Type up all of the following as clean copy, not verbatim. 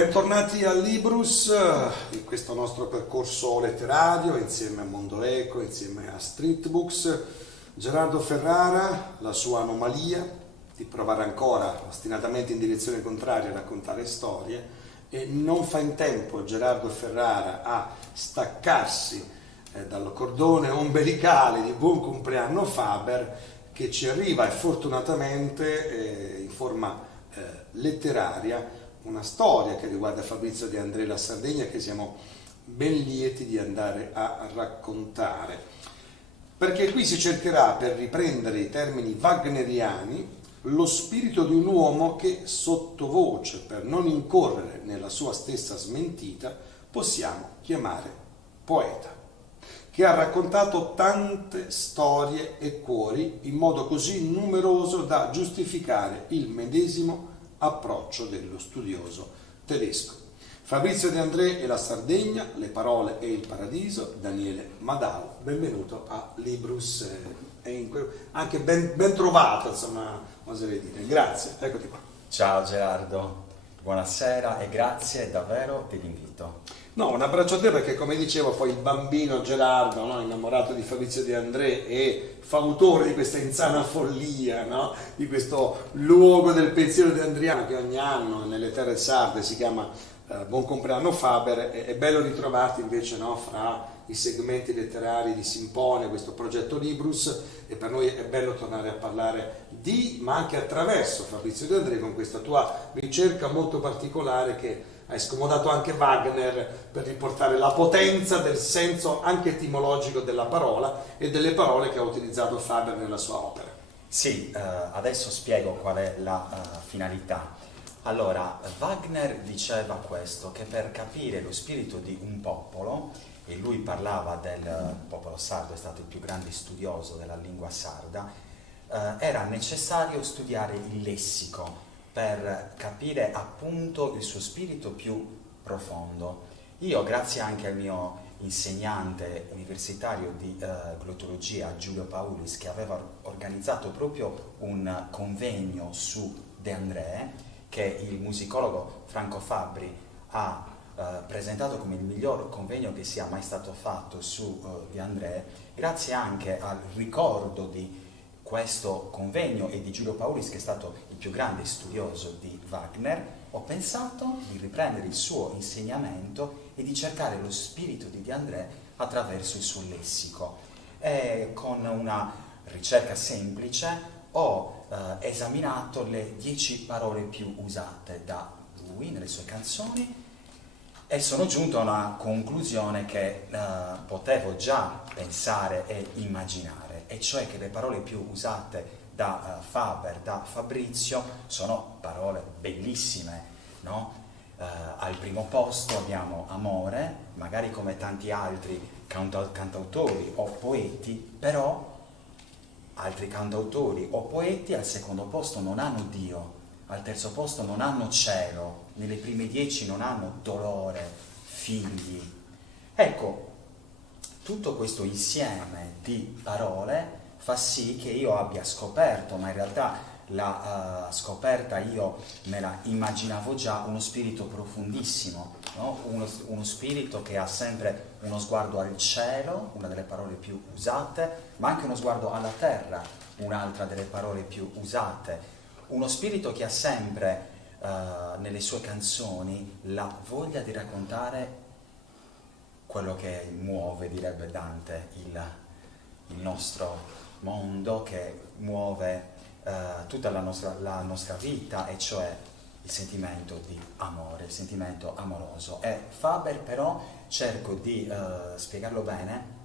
Bentornati a Librus, in questo nostro percorso letterario insieme a Mondo Eco, insieme a Street Books. Gerardo Ferrara, la sua anomalia di provare ancora ostinatamente in direzione contraria a raccontare storie, e non fa in tempo Gerardo Ferrara a staccarsi dal cordone ombelicale di Buon compleanno Faber, che ci arriva e fortunatamente in forma letteraria una storia che riguarda Fabrizio De André e la Sardegna, che siamo ben lieti di andare a raccontare, perché qui si cercherà, per riprendere i termini wagneriani, lo spirito di un uomo che sottovoce, per non incorrere nella sua stessa smentita, possiamo chiamare poeta, che ha raccontato tante storie e cuori in modo così numeroso da giustificare il medesimo approccio dello studioso tedesco. Fabrizio De André e la Sardegna, le parole e il paradiso, Daniele Madao. Benvenuto a Librus, anche ben trovato, insomma, oserei dire. Grazie, eccoti qua. Ciao Gerardo, buonasera e grazie davvero dell'invito. No, un abbraccio a te, perché come dicevo poi il bambino Gerardo, no, innamorato di Fabrizio De André e fautore di questa insana follia, no, di questo luogo del pensiero de Andriano che ogni anno nelle terre sarde si chiama Buon compleanno Faber. È bello ritrovarti invece, no, fra i segmenti letterari di Simpone, questo progetto Librus, e per noi è bello tornare a parlare di, ma anche attraverso Fabrizio De André, con questa tua ricerca molto particolare che hai scomodato anche Wagner per riportare la potenza del senso anche etimologico della parola e delle parole che ha utilizzato Faber nella sua opera. Sì, adesso spiego qual è la finalità. Allora, Wagner diceva questo, che per capire lo spirito di un popolo, e lui parlava del popolo sardo, è stato il più grande studioso della lingua sarda, era necessario studiare il lessico per capire appunto il suo spirito più profondo. Io, grazie anche al mio insegnante universitario di glottologia, Giulio Paulis, che aveva organizzato proprio un convegno su De André, che il musicologo Franco Fabbri ha presentato come il miglior convegno che sia mai stato fatto su De André, grazie anche al ricordo di questo convegno e di Giulio Paulis, che è stato il più grande studioso di Wagner, ho pensato di riprendere il suo insegnamento e di cercare lo spirito di De André attraverso il suo lessico. E con una ricerca semplice ho esaminato le 10 parole più usate da lui nelle sue canzoni e sono giunto a una conclusione che potevo già pensare e immaginare, e cioè che le parole più usate da Faber, da Fabrizio, sono parole bellissime, no? Al primo posto abbiamo amore, magari come tanti altri cantautori o poeti, però altri cantautori o poeti al secondo posto non hanno Dio, al terzo posto non hanno cielo, nelle prime 10 non hanno dolore, figli. Ecco, tutto questo insieme di parole fa sì che io abbia scoperto, ma in realtà la scoperta io me la immaginavo già, uno spirito profondissimo, no? Uno spirito che ha sempre uno sguardo al cielo, una delle parole più usate, ma anche uno sguardo alla terra, un'altra delle parole più usate. Uno spirito che ha sempre nelle sue canzoni la voglia di raccontare quello che muove, direbbe Dante, il nostro mondo, che muove tutta la nostra vita, e cioè il sentimento di amore, il sentimento amoroso. E Faber, però, cerco di spiegarlo bene,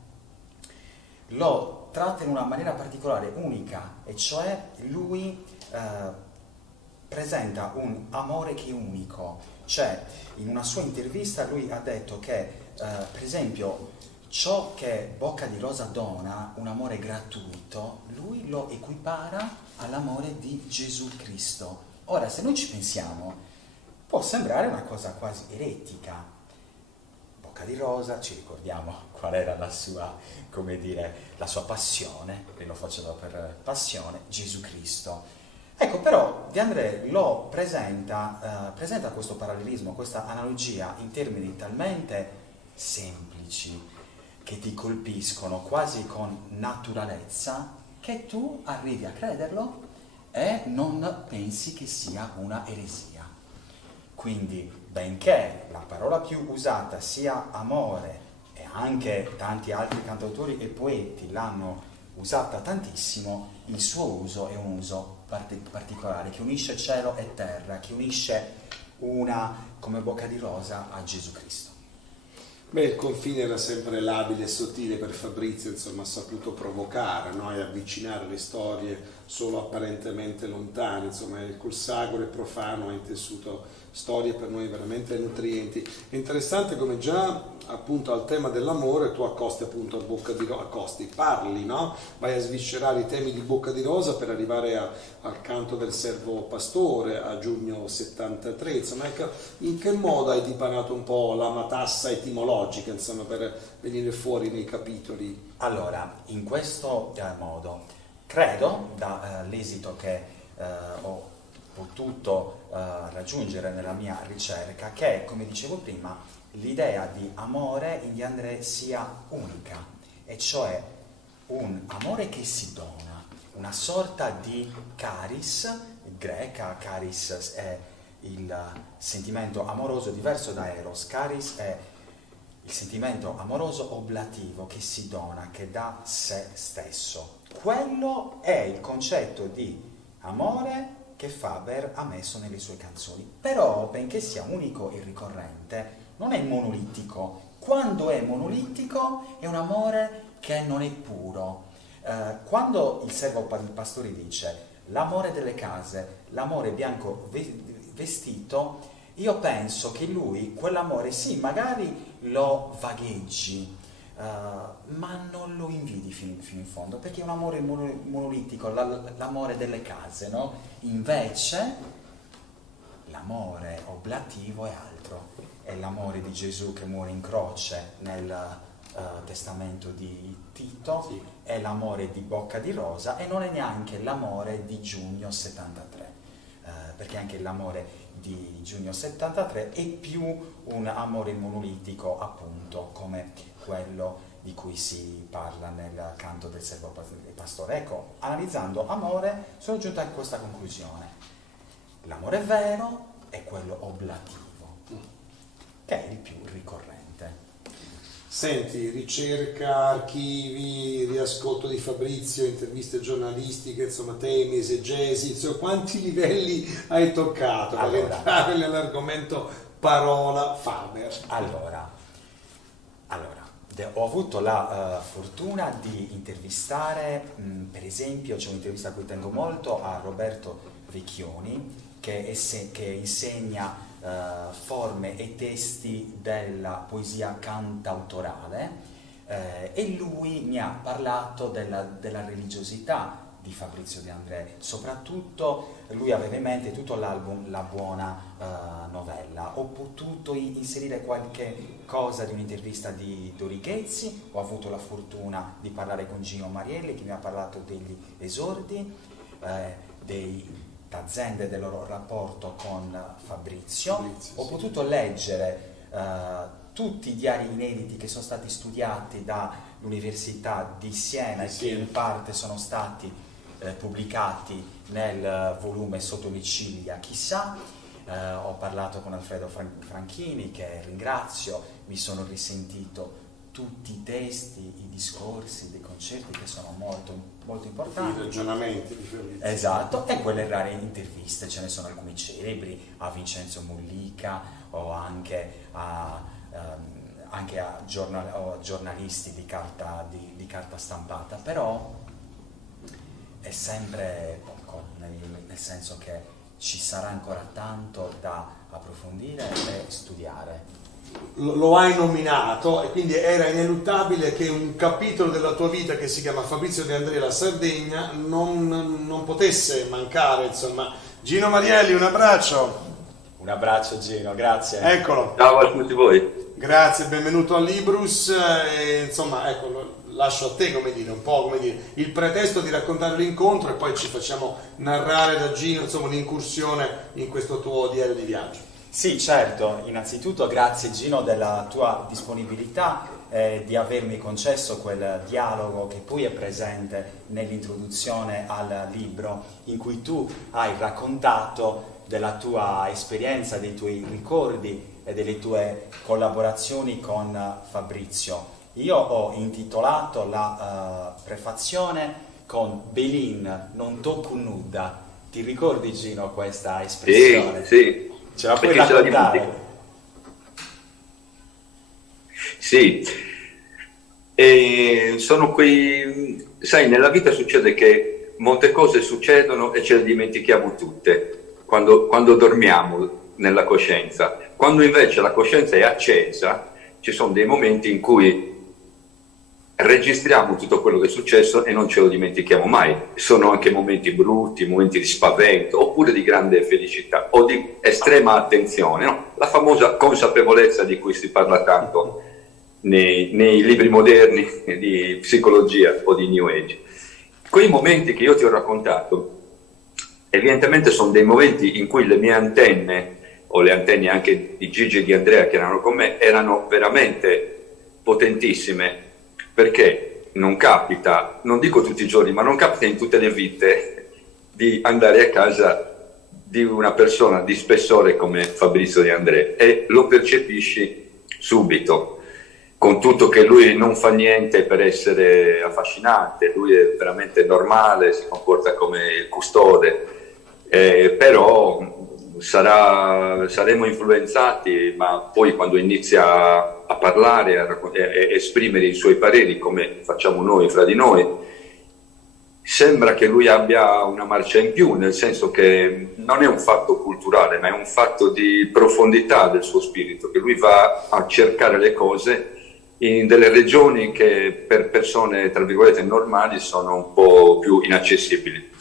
lo tratta in una maniera particolare, unica, e cioè lui presenta un amore che è unico. Cioè, in una sua intervista lui ha detto che per esempio ciò che Bocca di Rosa dona, un amore gratuito, lui lo equipara all'amore di Gesù Cristo. Ora, se noi ci pensiamo, può sembrare una cosa quasi eretica. Bocca di Rosa, ci ricordiamo qual era la sua, come dire, la sua passione, lui lo faceva per passione, Gesù Cristo. Ecco, però De André lo presenta questo parallelismo, questa analogia in termini talmente semplici che ti colpiscono quasi con naturalezza che tu arrivi a crederlo e non pensi che sia una eresia. Quindi, benché la parola più usata sia amore, e anche tanti altri cantautori e poeti l'hanno usata tantissimo, il suo uso è un uso particolare che unisce cielo e terra, che unisce una come bocca di rosa a Gesù Cristo. Beh, il confine era sempre labile e sottile per Fabrizio, insomma, ha saputo provocare, no? E avvicinare le storie solo apparentemente lontane, insomma, il sacro e profano ha intessuto storie per noi veramente nutrienti. È interessante come già appunto al tema dell'amore tu accosti appunto a Bocca di Rosa, parli, no? Vai a sviscerare i temi di Bocca di Rosa per arrivare al canto del servo pastore a giugno 73, insomma, in che modo hai dipanato un po' la matassa etimologica, insomma, per venire fuori nei capitoli? Allora, in questo modo, credo, dall'esito che ho potuto raggiungere nella mia ricerca, che, come dicevo prima, l'idea di amore in De André sia unica, e cioè un amore che si dona, una sorta di charis, greca, charis è il sentimento amoroso diverso da eros, charis è il sentimento amoroso oblativo che si dona, che dà se stesso. Quello è il concetto di amore che Faber ha messo nelle sue canzoni, però benché sia unico e ricorrente, non è monolitico. Quando è monolitico è un amore che non è puro. Quando il servo pastore dice l'amore delle case, l'amore bianco vestito, io penso che lui quell'amore sì, magari lo vagheggi, ma non lo invidi fino in fondo, perché è un amore monolitico, l'amore delle case, no? Invece l'amore oblativo è altro, è l'amore di Gesù che muore in croce nel testamento di Tito, sì. È l'amore di Bocca di Rosa e non è neanche l'amore di giugno 73, perché anche l'amore di giugno 73 è più un amore monolitico, appunto, come quello di cui si parla nel canto del servo pastore. Ecco, analizzando amore sono giunta a questa conclusione: l'amore vero è quello oblativo, che è il più ricorrente. Senti, ricerca, archivi, riascolto di Fabrizio, interviste giornalistiche, insomma, temi, esegesi, insomma, quanti livelli hai toccato per entrare nell'argomento parola Faber? Allora, ho avuto la fortuna di intervistare, per esempio, c'è un'intervista a cui tengo molto, a Roberto Vecchioni, che insegna forme e testi della poesia cantautorale, e lui mi ha parlato della religiosità di Fabrizio De André. Soprattutto lui aveva in mente tutto l'album La Buona Novella. Ho potuto inserire qualche cosa di un'intervista di Dori Ghezzi, ho avuto la fortuna di parlare con Gino Marielli, che mi ha parlato degli esordi, d'aziende del loro rapporto con Fabrizio. Ho potuto leggere tutti i diari inediti che sono stati studiati dall'Università di Siena e che in parte sono stati pubblicati nel volume Sotto le ciglia, chissà. Ho parlato con Alfredo Franchini, che ringrazio, mi sono risentito tutti i testi, i discorsi dei concerti, che sono molto, molto importanti. I ragionamenti di Fabrizio. Esatto, e quelle rare interviste, ce ne sono alcuni celebri, a Vincenzo Mollica o anche a giornalisti di carta stampata, però è sempre poco, nel senso che ci sarà ancora tanto da approfondire e studiare. Lo hai nominato e quindi era ineluttabile che un capitolo della tua vita che si chiama Fabrizio De André la Sardegna non potesse mancare, insomma. Gino Marielli, un abbraccio. Un abbraccio Gino, grazie. Eccolo. Ciao a tutti voi. Grazie, benvenuto a Librus. Insomma, ecco, lascio a te, come dire, un po' come dire, il pretesto di raccontare l'incontro e poi ci facciamo narrare da Gino, insomma, un'incursione in questo tuo diario di viaggio. Sì, certo, innanzitutto grazie Gino della tua disponibilità, di avermi concesso quel dialogo che poi è presente nell'introduzione al libro, in cui tu hai raccontato della tua esperienza, dei tuoi ricordi e delle tue collaborazioni con Fabrizio. Io ho intitolato la prefazione con Belin non tocco nuda. Ti ricordi Gino questa espressione? Sì. Ce la puoi raccontare? Sì, e sono quei, sai, nella vita succede che molte cose succedono e ce le dimentichiamo tutte quando dormiamo nella coscienza. Quando invece la coscienza è accesa, ci sono dei momenti in cui registriamo tutto quello che è successo e non ce lo dimentichiamo mai. Sono anche momenti brutti, momenti di spavento, oppure di grande felicità o di estrema attenzione, no? La famosa consapevolezza di cui si parla tanto nei libri moderni di psicologia o di New Age. Quei momenti che io ti ho raccontato, evidentemente sono dei momenti in cui le mie antenne, o le antenne anche di Gigi e di Andrea che erano con me, erano veramente potentissime, perché non capita, non dico tutti i giorni, ma non capita in tutte le vite di andare a casa di una persona di spessore come Fabrizio De André e lo percepisci subito, con tutto che lui non fa niente per essere affascinante, lui è veramente normale, si comporta come il custode, però saremo influenzati, ma poi quando inizia a parlare, a esprimere i suoi pareri come facciamo noi fra di noi, sembra che lui abbia una marcia in più, nel senso che non è un fatto culturale, ma è un fatto di profondità del suo spirito, che lui va a cercare le cose in delle regioni che per persone, tra virgolette, normali sono un po' più inaccessibili.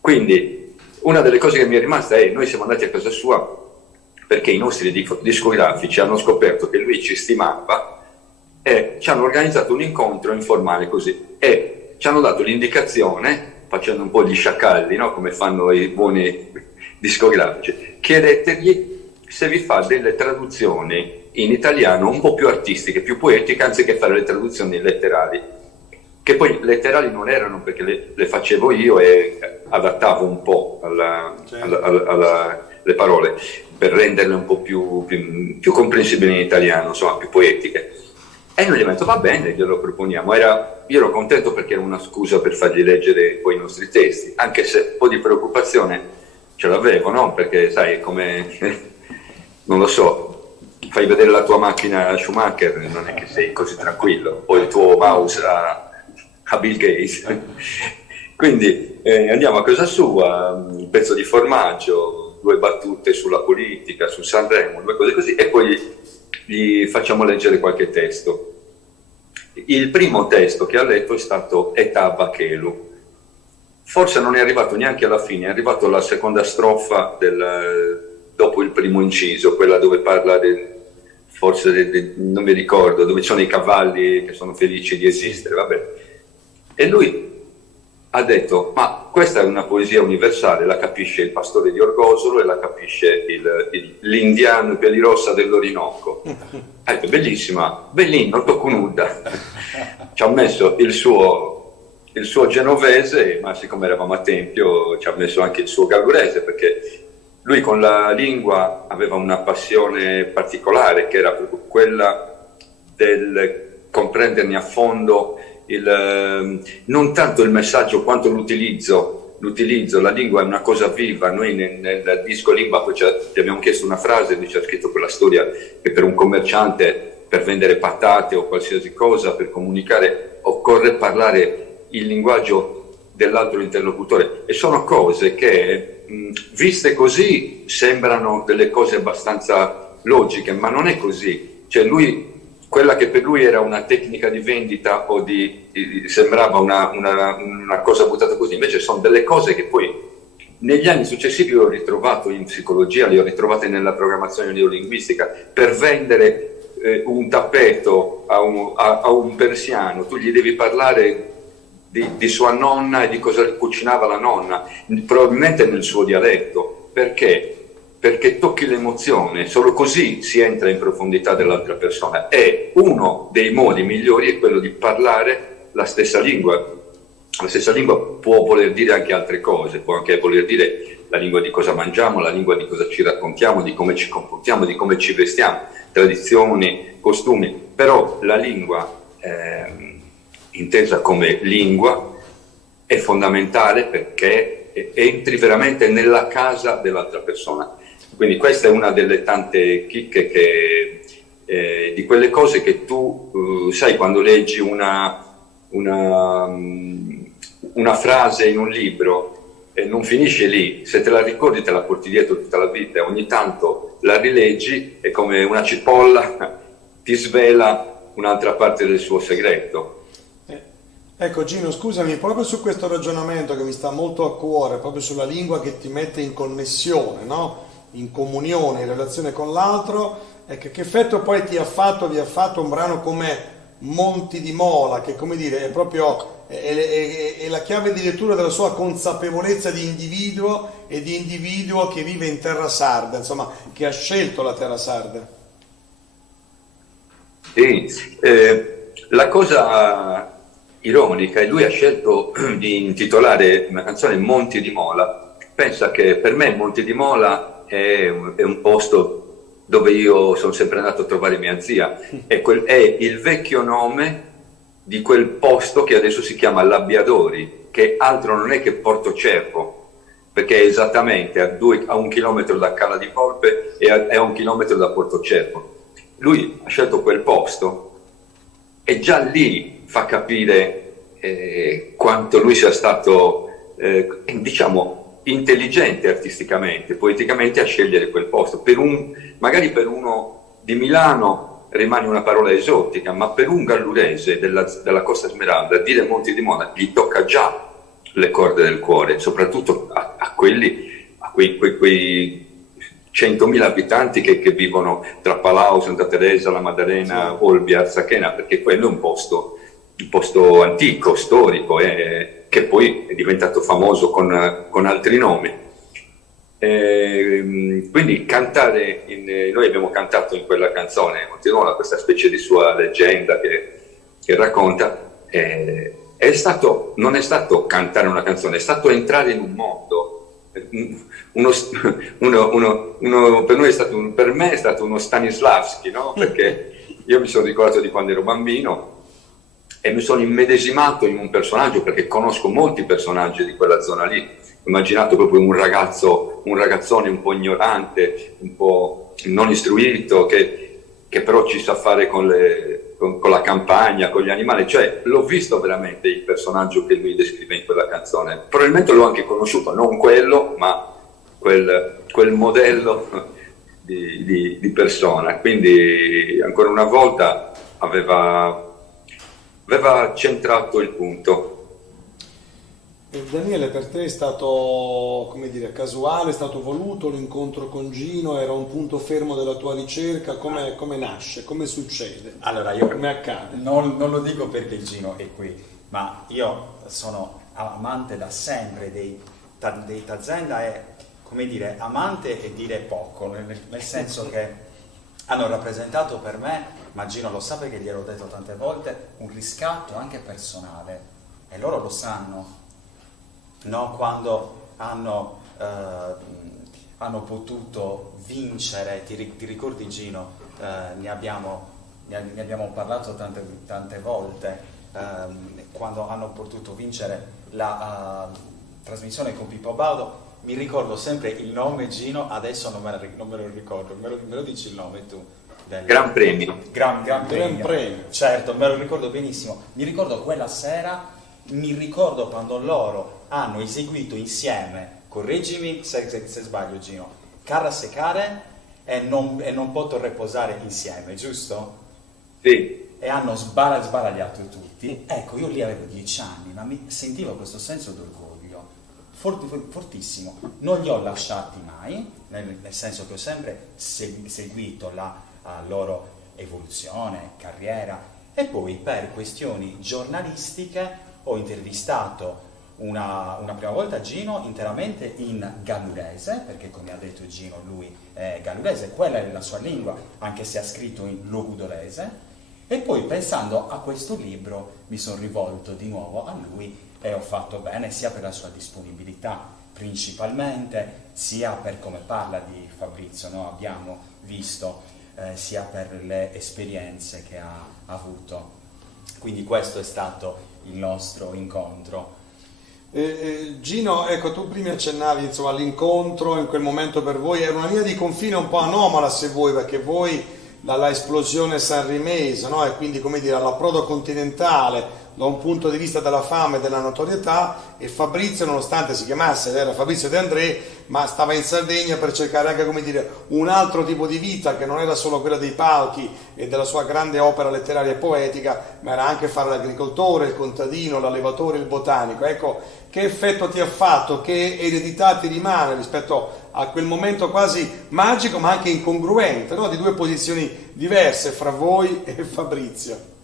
Quindi una delle cose che mi è rimasta è: noi siamo andati a casa sua perché i nostri discografici hanno scoperto che lui ci stimava e ci hanno organizzato un incontro informale così, e ci hanno dato l'indicazione, facendo un po' gli sciacalli, no? Come fanno i buoni discografici, chiedetegli se vi fa delle traduzioni in italiano un po' più artistiche, più poetiche, anziché fare le traduzioni letterali, che poi letterali non erano, perché le facevo io e adattavo un po' le parole per renderle un po' più comprensibili in italiano, insomma più poetiche. E noi gli abbiamo detto va bene, glielo proponiamo. Io ero contento perché era una scusa per fargli leggere poi i nostri testi, anche se un po' di preoccupazione ce l'avevo, no? Perché sai, come non lo so, fai vedere la tua macchina a Schumacher, non è che sei così tranquillo, o il tuo mouse a Bill Gates. Quindi andiamo a casa sua, un pezzo di formaggio, 2 battute sulla politica, su Sanremo, 2 cose così, e poi gli facciamo leggere qualche testo. Il primo testo che ha letto è stato Età Bakelu. Forse non è arrivato neanche alla fine, è arrivato alla seconda strofa dopo il primo inciso, quella dove parla non mi ricordo, dove ci sono i cavalli che sono felici di esistere, vabbè. E lui ha detto: ma questa è una poesia universale, la capisce il pastore di Orgosolo e la capisce l'indiano pellirossa dell'Orinoco. Ha detto: bellissima, bellino, tocco nuda. Ci ha messo il suo genovese, ma siccome eravamo a Tempio ci ha messo anche il suo gallurese, perché lui con la lingua aveva una passione particolare, che era proprio quella del comprenderne a fondo non tanto il messaggio quanto l'utilizzo. La lingua è una cosa viva. Noi nel disco Lingua poi ti abbiamo chiesto una frase, lui ci ha scritto quella storia che per un commerciante, per vendere patate o qualsiasi cosa, per comunicare, occorre parlare il linguaggio dell'altro interlocutore, e sono cose che viste così sembrano delle cose abbastanza logiche, ma non è così. Cioè quella che per lui era una tecnica di vendita o sembrava una cosa buttata così, invece sono delle cose che poi negli anni successivi ho ritrovato in psicologia, le ho ritrovate nella programmazione neurolinguistica, per vendere un tappeto a un persiano, tu gli devi parlare di sua nonna e di cosa cucinava la nonna, probabilmente nel suo dialetto. Perché? Perché tocchi l'emozione, solo così si entra in profondità dell'altra persona. E uno dei modi migliori è quello di parlare la stessa lingua. La stessa lingua può voler dire anche altre cose, può anche voler dire la lingua di cosa mangiamo, la lingua di cosa ci raccontiamo, di come ci comportiamo, di come ci vestiamo, tradizioni, costumi. Però la lingua, intesa come lingua, è fondamentale perché entri veramente nella casa dell'altra persona. Quindi questa è una delle tante chicche di quelle cose che tu sai quando leggi una frase in un libro e non finisce lì, se te la ricordi te la porti dietro tutta la vita, ogni tanto la rileggi e come una cipolla ti svela un'altra parte del suo segreto. Ecco Gino, scusami, proprio su questo ragionamento che mi sta molto a cuore, proprio sulla lingua che ti mette in connessione, no? In comunione, in relazione con l'altro, ecco, che effetto poi vi ha fatto un brano come Monti di Mola, che come dire è proprio è la chiave di lettura della sua consapevolezza di individuo e di individuo che vive in terra sarda, insomma, che ha scelto la terra sarda. Sì, la cosa ironica è lui ha scelto di intitolare una canzone Monti di Mola. Pensa che per me Monti di Mola è un posto dove io sono sempre andato a trovare mia zia, è il vecchio nome di quel posto che adesso si chiama Labbiadori, che altro non è che Porto Cervo, perché è esattamente a 1 chilometro da Cala di Volpe e a 1 chilometro da Porto Cervo. Lui ha scelto quel posto e già lì fa capire quanto lui sia stato, diciamo, intelligente artisticamente, poeticamente a scegliere quel posto. Magari per uno di Milano rimane una parola esotica, ma per un gallurese della Costa Smeralda dire Monti di Mola gli tocca già le corde del cuore, soprattutto a quei 100.000 abitanti che vivono tra Palau, Santa Teresa, La Maddalena, Olbia, Arzachena, perché quello è un posto antico, storico, che poi è diventato famoso con altri nomi. Quindi cantare, noi abbiamo cantato in quella canzone Monti di Mola, questa specie di sua leggenda che racconta, non è stato cantare una canzone, è stato entrare in un mondo. Per me è stato uno Stanislavski, no? Perché io mi sono ricordato di quando ero bambino e mi sono immedesimato in un personaggio, perché conosco molti personaggi di quella zona lì. Ho immaginato proprio un ragazzone un po' ignorante, un po' non istruito, che però ci sa fare con la campagna, con gli animali. Cioè, l'ho visto veramente il personaggio che lui descrive in quella canzone. Probabilmente l'ho anche conosciuto, non quello, ma quel modello di persona. Quindi, ancora una volta, aveva centrato il punto. E Daniele, per te è stato, come dire, casuale, è stato voluto l'incontro con Gino, era un punto fermo della tua ricerca, come nasce, come succede? Allora, come accade? Non lo dico perché Gino è qui, ma io sono amante da sempre dei Tazenda e, come dire, amante e dire poco, nel senso che hanno rappresentato per me, ma Gino lo sa perché gliel'ho detto tante volte, un riscatto anche personale, e loro lo sanno. No, quando hanno potuto vincere, ti ricordi Gino, ne abbiamo parlato tante volte, quando hanno potuto vincere la trasmissione con Pippo Baudo, mi ricordo sempre il nome Gino, adesso non me lo ricordo, me lo dici il nome tu? Gran Premio. Gran premio. Certo, me lo ricordo benissimo. Mi ricordo quella sera, mi ricordo quando loro hanno eseguito insieme, correggimi se sbaglio Gino, Cara Secare e non Posso Reposare insieme, giusto? Sì. E hanno sbaragliato tutti. Ecco, io lì avevo 10 anni, ma mi sentivo questo senso d'orgoglio fortissimo. Non li ho lasciati mai, nel senso che ho sempre seguito la loro evoluzione, carriera, e poi per questioni giornalistiche ho intervistato una prima volta Gino interamente in gallurese, perché come ha detto Gino lui è gallurese, quella è la sua lingua, anche se ha scritto in logudorese, e poi pensando a questo libro mi sono rivolto di nuovo a lui e ho fatto bene sia per la sua disponibilità principalmente, sia per come parla di Fabrizio, no? Abbiamo visto, sia per le esperienze che ha avuto. Quindi questo è stato il nostro incontro. Gino, ecco, tu prima accennavi insomma all'incontro, in quel momento per voi era una linea di confine un po' anomala, se vuoi, perché voi dalla esplosione sanremese, no? E quindi, come dire, all'approdo continentale da un punto di vista della fama e della notorietà, e Fabrizio, nonostante si chiamasse, era Fabrizio De André, ma stava in Sardegna per cercare anche, come dire, un altro tipo di vita che non era solo quella dei palchi e della sua grande opera letteraria e poetica, ma era anche fare l'agricoltore, il contadino, l'allevatore, il botanico. Ecco, che effetto ti ha fatto, che eredità ti rimane rispetto a quel momento quasi magico ma anche incongruente, no? Di due posizioni diverse fra voi e Fabrizio?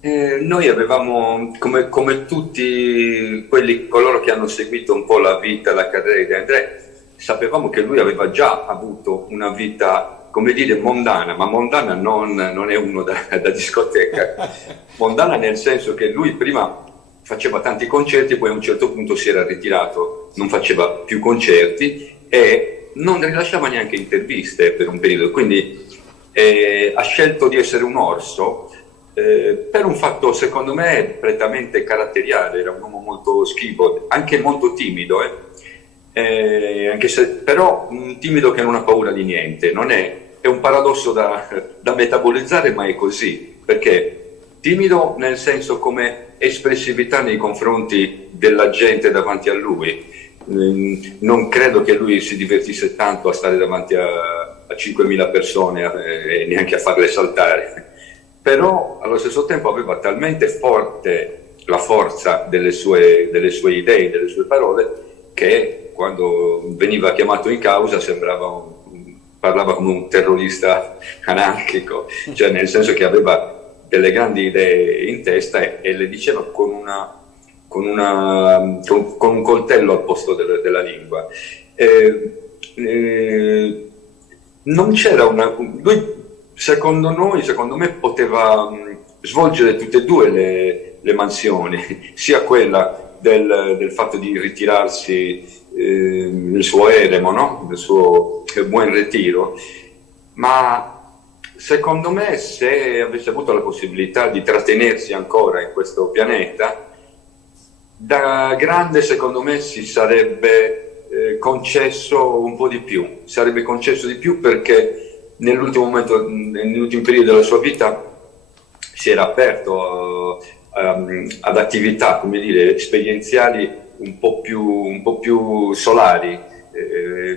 Noi avevamo, come tutti coloro che hanno seguito un po' la vita, la carriera di André, sapevamo che lui aveva già avuto una vita, come dire, mondana, ma mondana non è uno da discoteca, mondana nel senso che lui prima faceva tanti concerti, poi a un certo punto si era ritirato, non faceva più concerti e non rilasciava neanche interviste per un periodo, quindi ha scelto di essere un orso per un fatto secondo me prettamente caratteriale. Era un uomo molto schivo, anche molto timido, anche se, però un timido che non ha paura di niente. È un paradosso da metabolizzare, ma è così, perché timido nel senso come espressività nei confronti della gente davanti a lui. Non credo che lui si divertisse tanto a stare davanti a 5.000 persone e neanche a farle saltare, però allo stesso tempo aveva talmente forte la forza delle sue idee, delle sue parole, che quando veniva chiamato in causa parlava come un terrorista anarchico, cioè nel senso che aveva delle grandi idee in testa e le diceva con un coltello al posto della lingua. Non c'era lui, secondo me, poteva svolgere tutte e due le mansioni, sia quella del fatto di ritirarsi nel suo eremo, no? Nel suo buon ritiro, ma secondo me se avesse avuto la possibilità di trattenersi ancora in questo pianeta, da grande secondo me si sarebbe concesso un po' di più, perché negli ultimi periodi della sua vita si era aperto ad attività, come dire, esperienziali un po' più solari.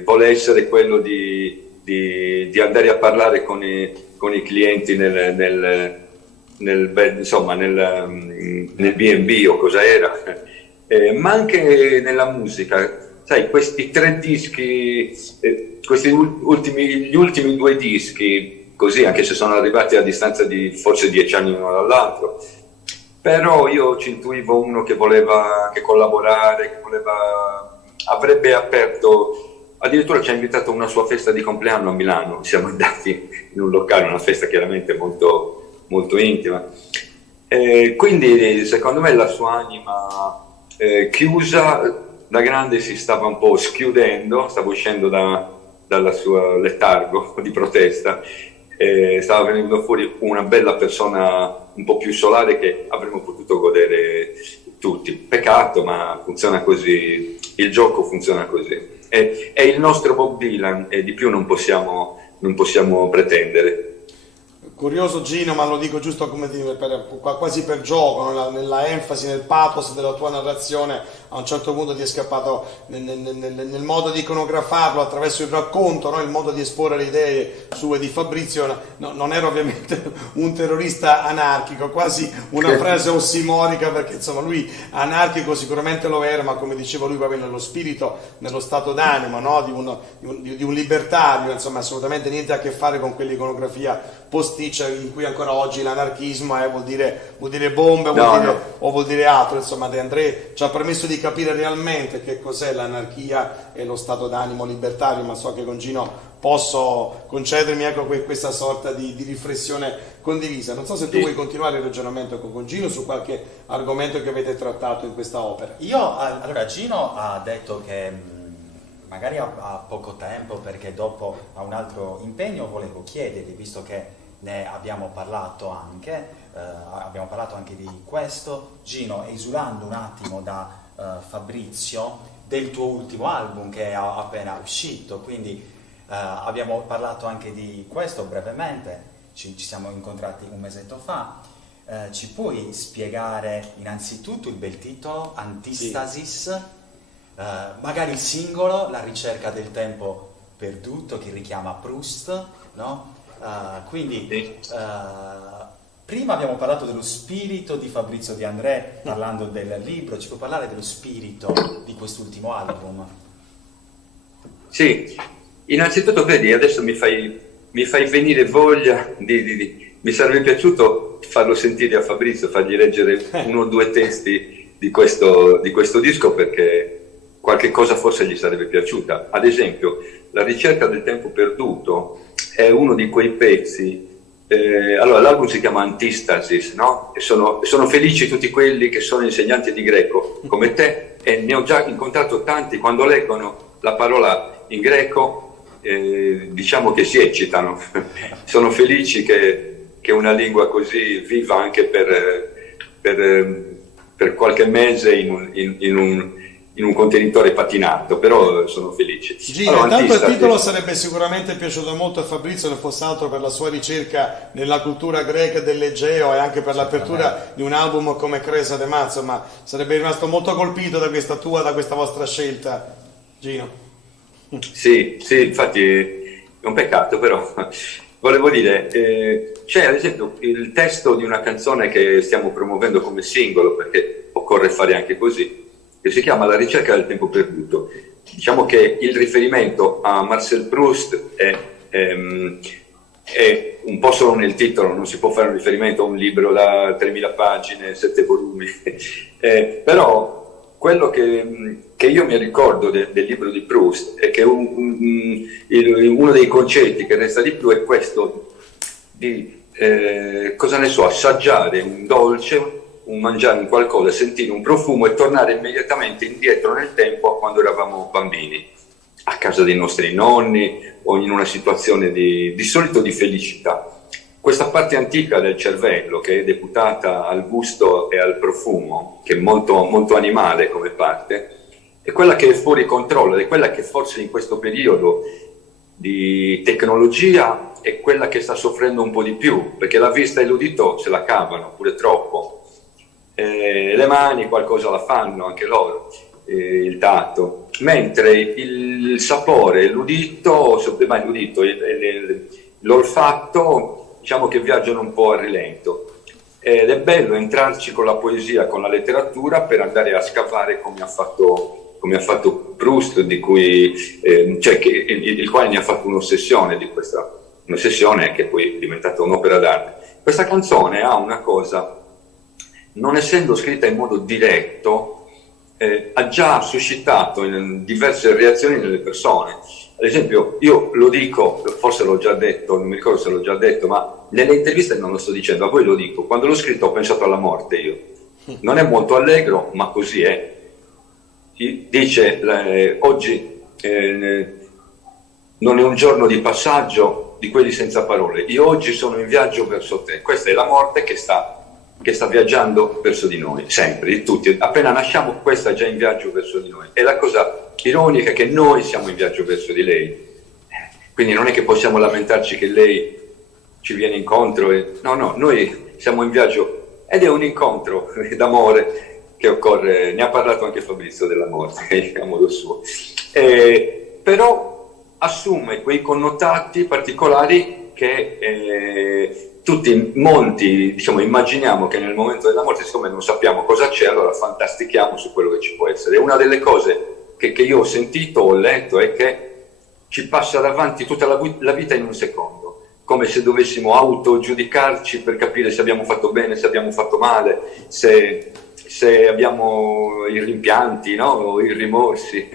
Vuole essere quello di andare a parlare con i clienti nel B&B o cosa era, ma anche nella musica. Sai, questi 3 dischi, gli ultimi 2 dischi, così, anche se sono arrivati a distanza di forse 10 anni uno dall'altro, però io ci intuivo uno che voleva collaborare, avrebbe aperto, addirittura ci ha invitato a una sua festa di compleanno a Milano. Siamo andati in un locale, una festa chiaramente molto, molto intima. Quindi secondo me la sua anima chiusa, da grande si stava un po' schiudendo, stava uscendo dal suo letargo di protesta, stava venendo fuori una bella persona un po' più solare che avremmo potuto godere tutti. Peccato, ma funziona così, il gioco funziona così. È il nostro Bob Dylan e di più non possiamo pretendere. curioso Gino, ma lo dico giusto come dire, quasi per gioco, nella enfasi, nel pathos della tua narrazione, a un certo punto ti è scappato nel modo di iconografarlo attraverso il racconto, no? Il modo di esporre le idee sue di Fabrizio, non era ovviamente un terrorista anarchico, quasi una frase ossimorica, perché insomma lui anarchico sicuramente lo era, ma come diceva lui proprio nello spirito, nello stato d'animo, no? di un libertario, insomma assolutamente niente a che fare con quell'iconografia posticcia in cui ancora oggi l'anarchismo vuol dire bombe o vuol dire altro. Insomma, De André ci ha permesso di capire realmente che cos'è l'anarchia e lo stato d'animo libertario, ma so che con Gino posso concedermi questa sorta di riflessione condivisa. Non so se tu vuoi continuare il ragionamento con Gino su qualche argomento che avete trattato in questa opera. Allora Gino ha detto che magari ha poco tempo perché dopo ha un altro impegno. Volevo chiedergli, visto che ne abbiamo parlato anche di questo, Gino, esulando un attimo da Fabrizio, del tuo ultimo album che è appena uscito, quindi abbiamo parlato anche di questo brevemente, ci siamo incontrati un mesetto fa. Ci puoi spiegare innanzitutto il bel titolo, Antistasis? Sì. Magari il singolo, La ricerca del tempo perduto, che richiama Proust, no? Prima abbiamo parlato dello spirito di Fabrizio De André, parlando del libro. Ci puoi parlare dello spirito di quest'ultimo album? Sì, innanzitutto vedi, adesso mi fai venire voglia mi sarebbe piaciuto farlo sentire a Fabrizio, fargli leggere uno o due testi di questo disco, perché qualche cosa forse gli sarebbe piaciuta. Ad esempio, La ricerca del tempo perduto è uno di quei pezzi. Allora, l'album si chiama Antistasis, no? E sono felici tutti quelli che sono insegnanti di greco come te, e ne ho già incontrato tanti. Quando leggono la parola in greco, diciamo che si eccitano. Sono felici che una lingua così viva anche per qualche mese in un contenitore patinato, però sono felice. Gino, allora, intanto il titolo sarebbe sicuramente piaciuto molto a Fabrizio, non fosse altro per la sua ricerca nella cultura greca dell'Egeo e anche per l'apertura di un album come Cresa de Mazzo, ma sarebbe rimasto molto colpito da questa vostra scelta, Gino. Sì, infatti è un peccato, però volevo dire, c'è ad esempio il testo di una canzone che stiamo promuovendo come singolo, perché occorre fare anche così, che si chiama La ricerca del tempo perduto. Diciamo che il riferimento a Marcel Proust è un po' solo nel titolo, non si può fare un riferimento a un libro da 3000 pagine, 7 volumi, però quello che io mi ricordo del libro di Proust è che uno dei concetti che resta di più è questo di, cosa ne so, assaggiare un dolce, mangiare un qualcosa, sentire un profumo e tornare immediatamente indietro nel tempo a quando eravamo bambini, a casa dei nostri nonni o in una situazione di solito di felicità. Questa parte antica del cervello, che è deputata al gusto e al profumo, che è molto, molto animale come parte, è quella che è fuori controllo, è quella che forse in questo periodo di tecnologia è quella che sta soffrendo un po' di più, perché la vista e l'udito se la cavano pure troppo. Le mani qualcosa la fanno anche loro, il tatto, mentre il sapore, l'udito, l'olfatto, diciamo che viaggiano un po' a rilento, ed è bello entrarci con la poesia, con la letteratura, per andare a scavare come ha fatto Proust, di cui il quale ne ha fatto un'ossessione un'ossessione che poi è diventata un'opera d'arte. Questa canzone ha una cosa, non essendo scritta in modo diretto, ha già suscitato diverse reazioni nelle persone. Ad esempio, io lo dico, forse l'ho già detto, non mi ricordo se l'ho già detto, ma nelle interviste non lo sto dicendo, a voi lo dico. Quando l'ho scritto ho pensato alla morte io. Non è molto allegro, ma così è. Dice, oggi non è un giorno di passaggio di quelli senza parole. Io oggi sono in viaggio verso te. Questa è la morte che sta viaggiando verso di noi, sempre, tutti. Appena nasciamo, questa è già in viaggio verso di noi. E la cosa ironica è che noi siamo in viaggio verso di lei. Quindi non è che possiamo lamentarci che lei ci viene incontro e no, noi siamo in viaggio ed è un incontro d'amore che occorre, ne ha parlato anche Fabrizio dell'amore a modo suo, però assume quei connotati particolari che molti diciamo immaginiamo che nel momento della morte, siccome non sappiamo cosa c'è, allora fantastichiamo su quello che ci può essere. Una delle cose che io ho sentito, ho letto, è che ci passa davanti tutta la vita in un secondo, come se dovessimo autogiudicarci per capire se abbiamo fatto bene, se abbiamo fatto male, se abbiamo i rimpianti, no? O i rimorsi,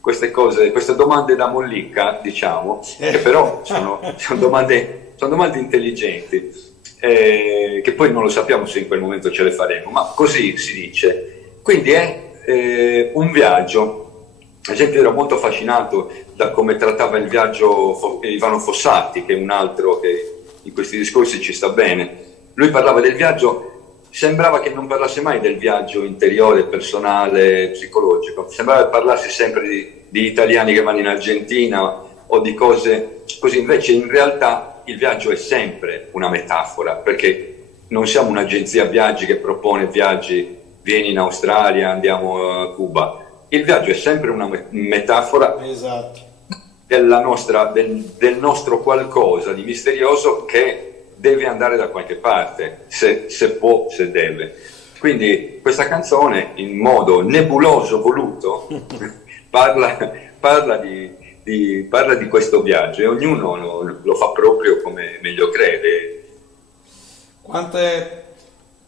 queste cose, queste domande da mollicca, diciamo, che però sono domande intelligenti, che poi non lo sappiamo se in quel momento ce le faremo, ma così si dice. Quindi è un viaggio. Ad esempio ero molto affascinato da come trattava il viaggio Ivano Fossati, che è un altro che in questi discorsi ci sta bene. Lui parlava del viaggio, sembrava che non parlasse mai del viaggio interiore, personale, psicologico, sembrava che parlasse sempre di italiani che vanno in Argentina o di cose così. Invece in realtà il viaggio è sempre una metafora, perché non siamo un'agenzia viaggi che propone viaggi, vieni in Australia, andiamo a Cuba. Il viaggio è sempre una metafora, esatto, del nostro qualcosa di misterioso che deve andare da qualche parte, se può, se deve. Quindi questa canzone, in modo nebuloso voluto, parla di questo viaggio e ognuno lo fa proprio come meglio crede.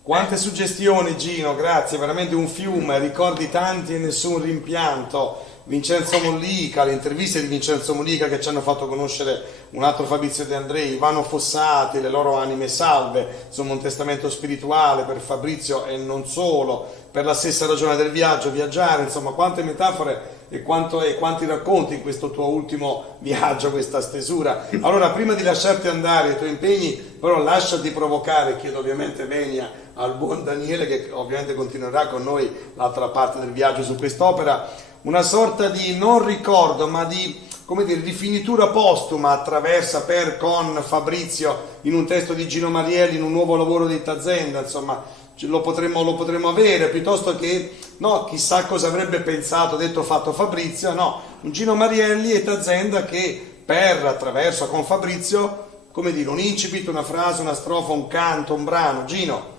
Quante suggestioni, Gino, grazie, veramente un fiume, ricordi tanti e nessun rimpianto. Vincenzo Mollica, le interviste di Vincenzo Mollica che ci hanno fatto conoscere un altro Fabrizio De Andrei, Ivano Fossati, le loro anime salve, insomma un testamento spirituale per Fabrizio e non solo, per la stessa ragione del viaggio, viaggiare, insomma quante metafore e quanti racconti in questo tuo ultimo viaggio, questa stesura. Allora, prima di lasciarti andare ai tuoi impegni, però lasciati provocare, chiedo ovviamente venia al buon Daniele che ovviamente continuerà con noi l'altra parte del viaggio su quest'opera, una sorta di non ricordo ma di, come dire, di finitura postuma attraversa con Fabrizio in un testo di Gino Marielli, in un nuovo lavoro di Tazenda, insomma lo potremmo avere, piuttosto che no, chissà cosa avrebbe pensato, detto fatto Fabrizio, no, un Gino Marielli e Tazenda che attraverso con Fabrizio, come dire, un incipit, una frase, una strofa, un canto, un brano. Gino.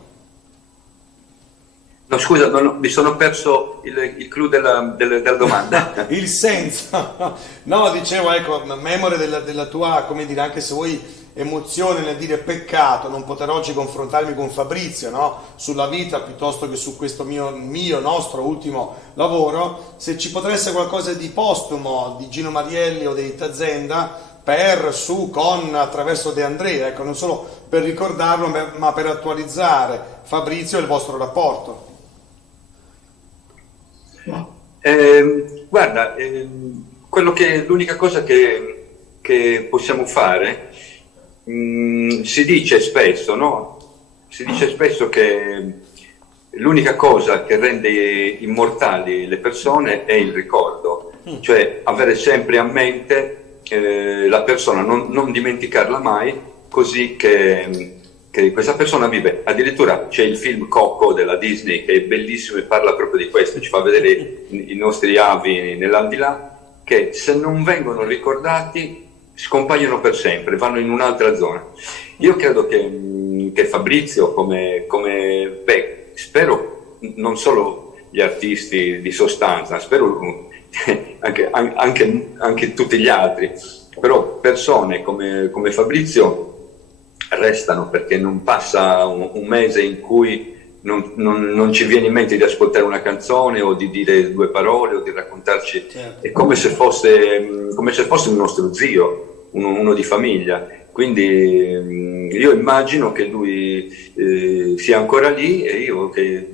No, scusa, mi sono perso il clou della domanda. Il senso. No, dicevo, ecco, memore della tua, come dire, anche se vuoi, emozione nel dire peccato, non poter oggi confrontarmi con Fabrizio, no? Sulla vita piuttosto che su questo nostro ultimo lavoro, se ci potrebbe essere qualcosa di postumo di Gino Marielli o di Tazenda attraverso De Andrea, ecco, non solo per ricordarlo, ma per attualizzare Fabrizio e il vostro rapporto. Guarda, l'unica cosa che possiamo fare, si dice spesso, no? Si dice spesso che l'unica cosa che rende immortali le persone è il ricordo, cioè avere sempre a mente la persona, non dimenticarla mai, così che questa persona vive. Addirittura c'è il film Coco della Disney che è bellissimo e parla proprio di questo, ci fa vedere i nostri avi nell'aldilà che se non vengono ricordati scompaiono per sempre, vanno in un'altra zona. Io credo che Fabrizio spero non solo gli artisti di sostanza, spero anche tutti gli altri, però persone come Fabrizio restano, perché non passa un mese in cui non ci viene in mente di ascoltare una canzone o di dire due parole o di raccontarci. Certo. È come se fosse un nostro zio, uno di famiglia. Quindi io immagino che lui sia ancora lì e io che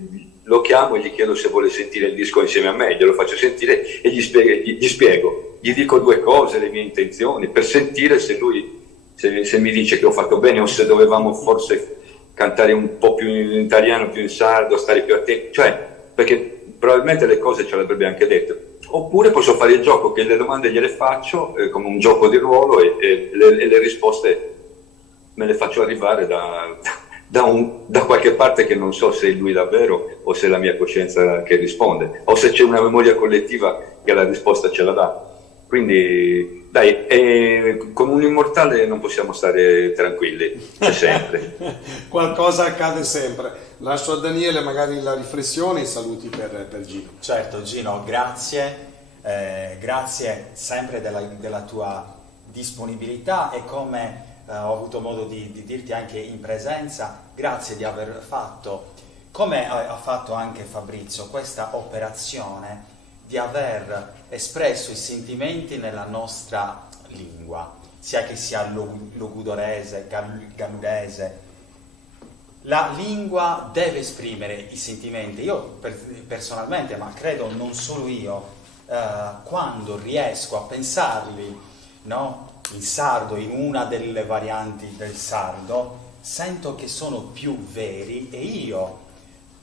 lo chiamo e gli chiedo se vuole sentire il disco insieme a me, glielo faccio sentire e gli spiego, gli dico due cose, le mie intenzioni, per sentire se lui se mi dice che ho fatto bene o se dovevamo forse cantare un po' più in italiano, più in sardo, stare più attenti, cioè, perché probabilmente le cose ce le avrebbe anche dette. Oppure posso fare il gioco che le domande gliele faccio come un gioco di ruolo e le risposte me le faccio arrivare da qualche parte che non so se è lui davvero o se è la mia coscienza che risponde, o se c'è una memoria collettiva che la risposta ce la dà. Quindi dai, con un immortale non possiamo stare tranquilli, sempre. Qualcosa accade sempre. Lascio a Daniele magari la riflessione e i saluti per Gino. Certo Gino, grazie, grazie sempre della tua disponibilità, e come ho avuto modo di dirti anche in presenza, grazie di aver fatto, come ha fatto anche Fabrizio, questa operazione di aver espresso i sentimenti nella nostra lingua, sia che sia logudorese, gallurese. La lingua deve esprimere i sentimenti. Io personalmente, ma credo non solo io, quando riesco a pensarli, no, in sardo, in una delle varianti del sardo, sento che sono più veri, e io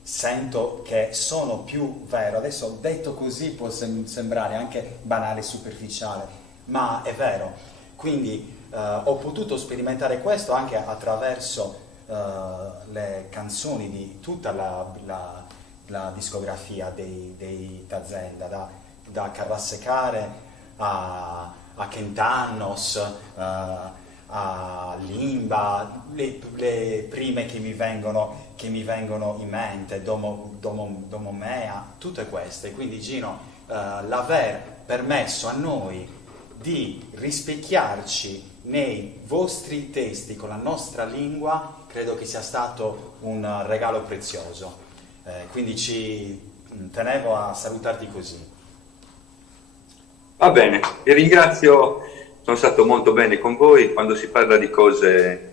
sento che sono più vero. Adesso detto così può sembrare anche banale e superficiale, ma è vero. Quindi ho potuto sperimentare questo anche attraverso le canzoni di tutta la discografia dei Tazenda, da Carrassecare a Kentannos, a Limba, le prime che mi vengono in mente, Domomea, tutte queste. Quindi Gino, l'aver permesso a noi di rispecchiarci nei vostri testi con la nostra lingua, credo che sia stato un regalo prezioso. Quindi tenevo a salutarti così. Va bene, vi ringrazio, sono stato molto bene con voi. Quando si parla di cose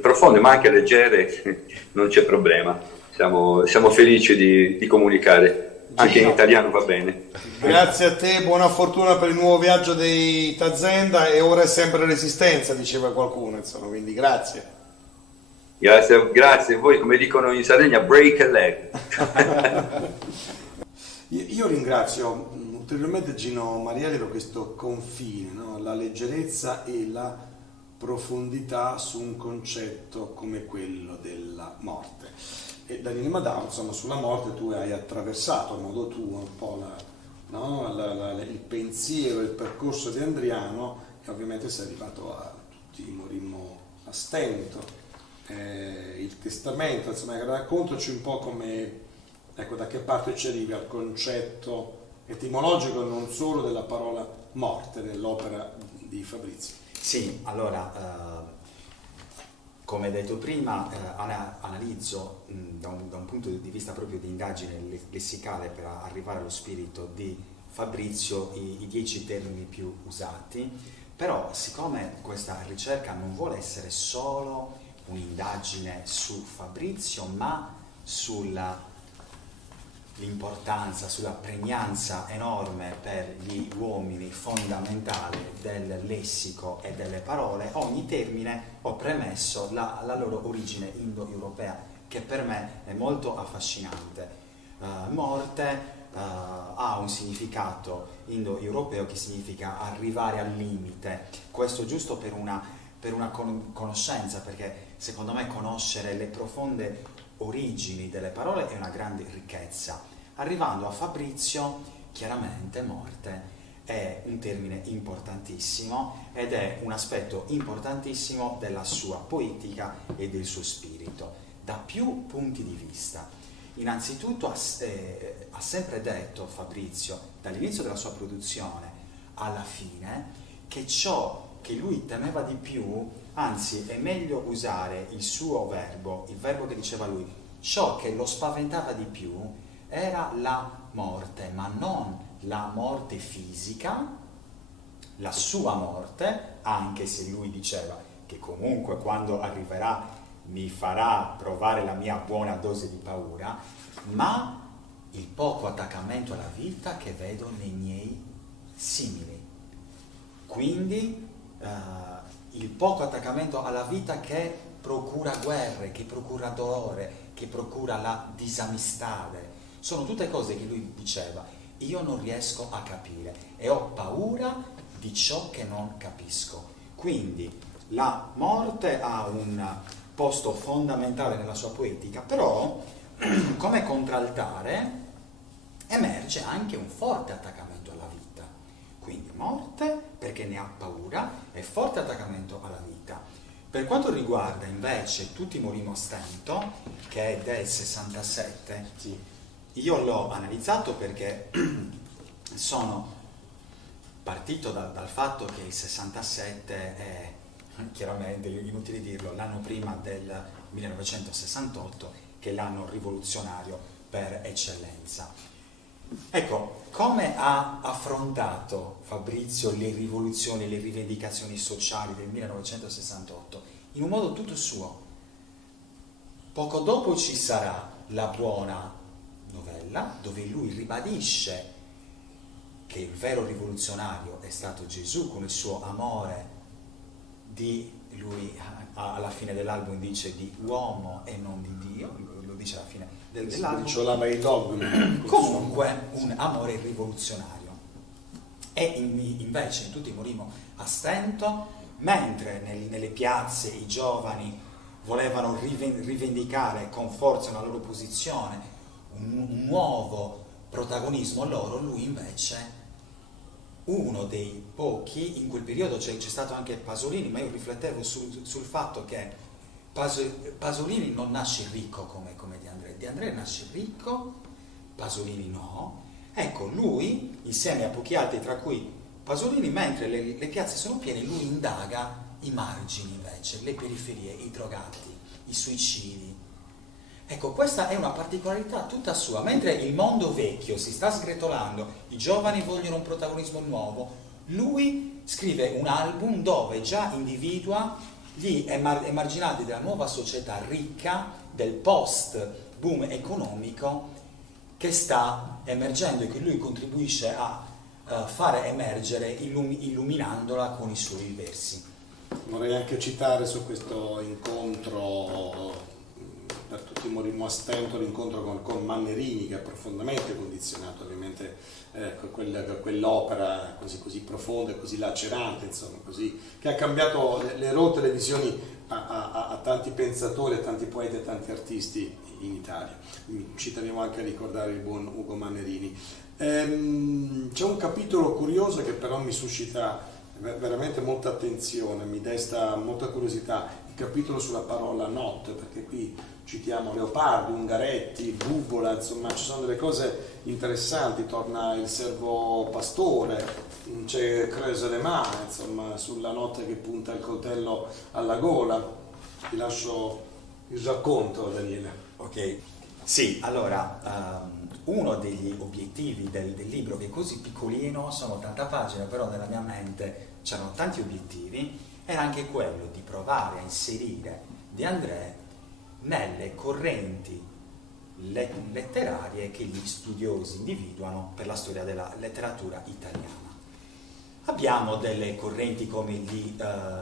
profonde ma anche leggere non c'è problema, siamo felici di comunicare. Anche in italiano va bene. Grazie a te, buona fortuna per il nuovo viaggio dei Tazenda, e ora è sempre resistenza, diceva qualcuno, insomma, quindi grazie. Grazie a voi, come dicono in Sardegna, break a leg. Io ringrazio ulteriormente Gino Marielli per questo confine, no? La leggerezza e la profondità su un concetto come quello della morte. E Daniele Madao, insomma, sulla morte tu hai attraversato a modo tuo un po' il pensiero, il percorso di Andriano, e ovviamente sei arrivato a tutti morimmo a stento, il testamento, insomma, raccontaci un po' come, ecco, da che parte ci arrivi al concetto etimologico non solo della parola morte nell'opera di Fabrizio. Sì, allora, come detto prima, analizzo da un punto di vista proprio di indagine lessicale per arrivare allo spirito di Fabrizio i 10 termini più usati, però siccome questa ricerca non vuole essere solo un'indagine su Fabrizio, ma l'importanza, sulla pregnanza enorme per gli uomini fondamentale del lessico e delle parole, ogni termine ho premesso la loro origine indoeuropea, che per me è molto affascinante. Morte ha un significato indoeuropeo che significa arrivare al limite, questo giusto per una conoscenza, perché secondo me conoscere le profonde origini delle parole è una grande ricchezza. Arrivando a Fabrizio, chiaramente morte è un termine importantissimo ed è un aspetto importantissimo della sua poetica e del suo spirito, da più punti di vista. Innanzitutto ha sempre detto Fabrizio, dall'inizio della sua produzione alla fine, che ciò che lui temeva di più, anzi è meglio usare il suo verbo, il verbo che diceva lui, ciò che lo spaventava di più era la morte, ma non la morte fisica, la sua morte, anche se lui diceva che comunque quando arriverà mi farà provare la mia buona dose di paura, ma il poco attaccamento alla vita che vedo nei miei simili. Quindi il poco attaccamento alla vita che procura guerre, che procura dolore, che procura la disamistade. Sono tutte cose che lui diceva, io non riesco a capire e ho paura di ciò che non capisco. Quindi la morte ha un posto fondamentale nella sua poetica, però come contraltare emerge anche un forte attaccamento alla vita. Quindi morte perché ne ha paura e forte attaccamento alla vita. Per quanto riguarda invece Tutti morimo a stento, che è del 67, Sì. io l'ho analizzato perché sono partito dal fatto che il 67 è, chiaramente, inutile dirlo, l'anno prima del 1968, che è l'anno rivoluzionario per eccellenza. Ecco, come ha affrontato Fabrizio le rivoluzioni, le rivendicazioni sociali del 1968? In un modo tutto suo. Poco dopo ci sarà la buona novella, dove lui ribadisce che il vero rivoluzionario è stato Gesù, con il suo amore lui alla fine dell'album dice di uomo e non di Dio, lo dice alla fine dell'album. Ciolava i dogmi. Comunque un amore rivoluzionario. E invece in Tutti morimo a stento, mentre nelle piazze i giovani volevano rivendicare con forza la loro posizione, un nuovo protagonismo loro, lui invece, uno dei pochi, in quel periodo c'è stato anche Pasolini, ma io riflettevo sul fatto che Pasolini non nasce ricco come De André nasce ricco, Pasolini no. Ecco, lui, insieme a pochi altri, tra cui Pasolini, mentre le piazze sono piene, lui indaga i margini invece, le periferie, i drogati, i suicidi. Ecco, questa è una particolarità tutta sua. Mentre il mondo vecchio si sta sgretolando, i giovani vogliono un protagonismo nuovo, lui scrive un album dove già individua gli emarginati della nuova società ricca, del post-boom economico che sta emergendo e che lui contribuisce a fare emergere illuminandola con i suoi versi. Vorrei anche citare su questo incontro per Tutti morimo a stento, l'incontro con Mannerini, che ha profondamente condizionato ovviamente quell'opera così profonda e così lacerante, insomma, così, che ha cambiato le rotte, le visioni a tanti pensatori, a tanti poeti, a tanti artisti in Italia. Ci tenevo anche a ricordare il buon Ugo Mannerini. C'è un capitolo curioso che però mi suscita veramente molta attenzione, mi desta molta curiosità, il capitolo sulla parola notte, perché qui citiamo Leopardi, Ungaretti, Bubola, insomma ci sono delle cose interessanti, torna il servo pastore, c'è Creuse le mani, insomma, sulla notte che punta il coltello alla gola. Ti lascio il racconto, Daniele. Ok, sì, allora uno degli obiettivi del libro, che è così piccolino, sono 80 pagine, però nella mia mente c'erano tanti obiettivi, era anche quello di provare a inserire De André nelle correnti letterarie che gli studiosi individuano per la storia della letteratura italiana. Abbiamo delle correnti come gli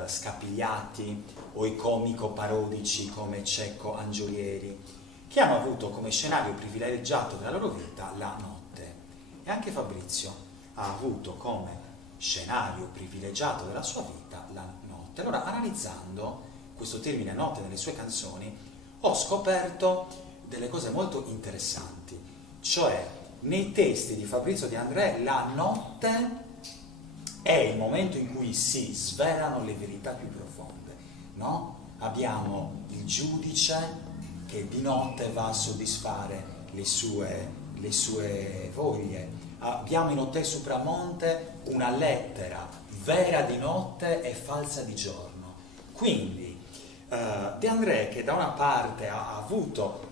scapigliati o i comico-parodici come Cecco Angiolieri, che hanno avuto come scenario privilegiato della loro vita la notte. E anche Fabrizio ha avuto come scenario privilegiato della sua vita la notte. Allora, analizzando questo termine notte nelle sue canzoni, ho scoperto delle cose molto interessanti, cioè nei testi di Fabrizio De André la notte è il momento in cui si svelano le verità più profonde, no? Abbiamo il giudice che di notte va a soddisfare le sue voglie, abbiamo in Hotel Supramonte una lettera vera di notte e falsa di giorno. Quindi De André, che da una parte ha avuto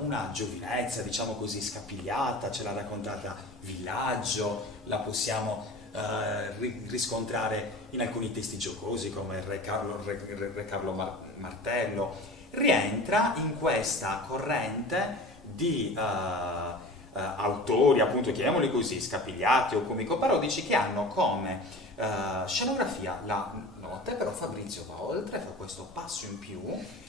una giovinezza, diciamo così, scapigliata, ce l'ha raccontata Villaggio, la possiamo riscontrare in alcuni testi giocosi come il Re Carlo Martello, rientra in questa corrente di autori, appunto, chiamiamoli così, scapigliati o comico-parodici, che hanno come scenografia la notte, però Fabrizio va oltre, fa questo passo in più,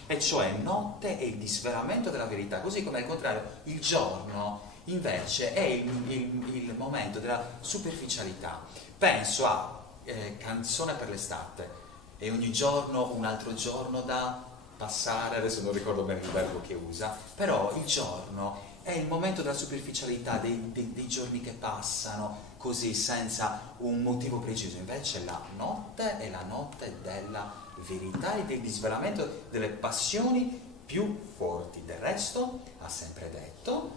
e cioè notte è il disvelamento della verità, così come al contrario il giorno invece è il momento della superficialità. Penso a Canzone per l'estate, e ogni giorno un altro giorno da passare, adesso non ricordo bene il verbo che usa, però il giorno è il momento della superficialità, dei giorni che passano così senza un motivo preciso. Invece la notte è la notte della verità e del disvelamento delle passioni più forti. Del resto ha sempre detto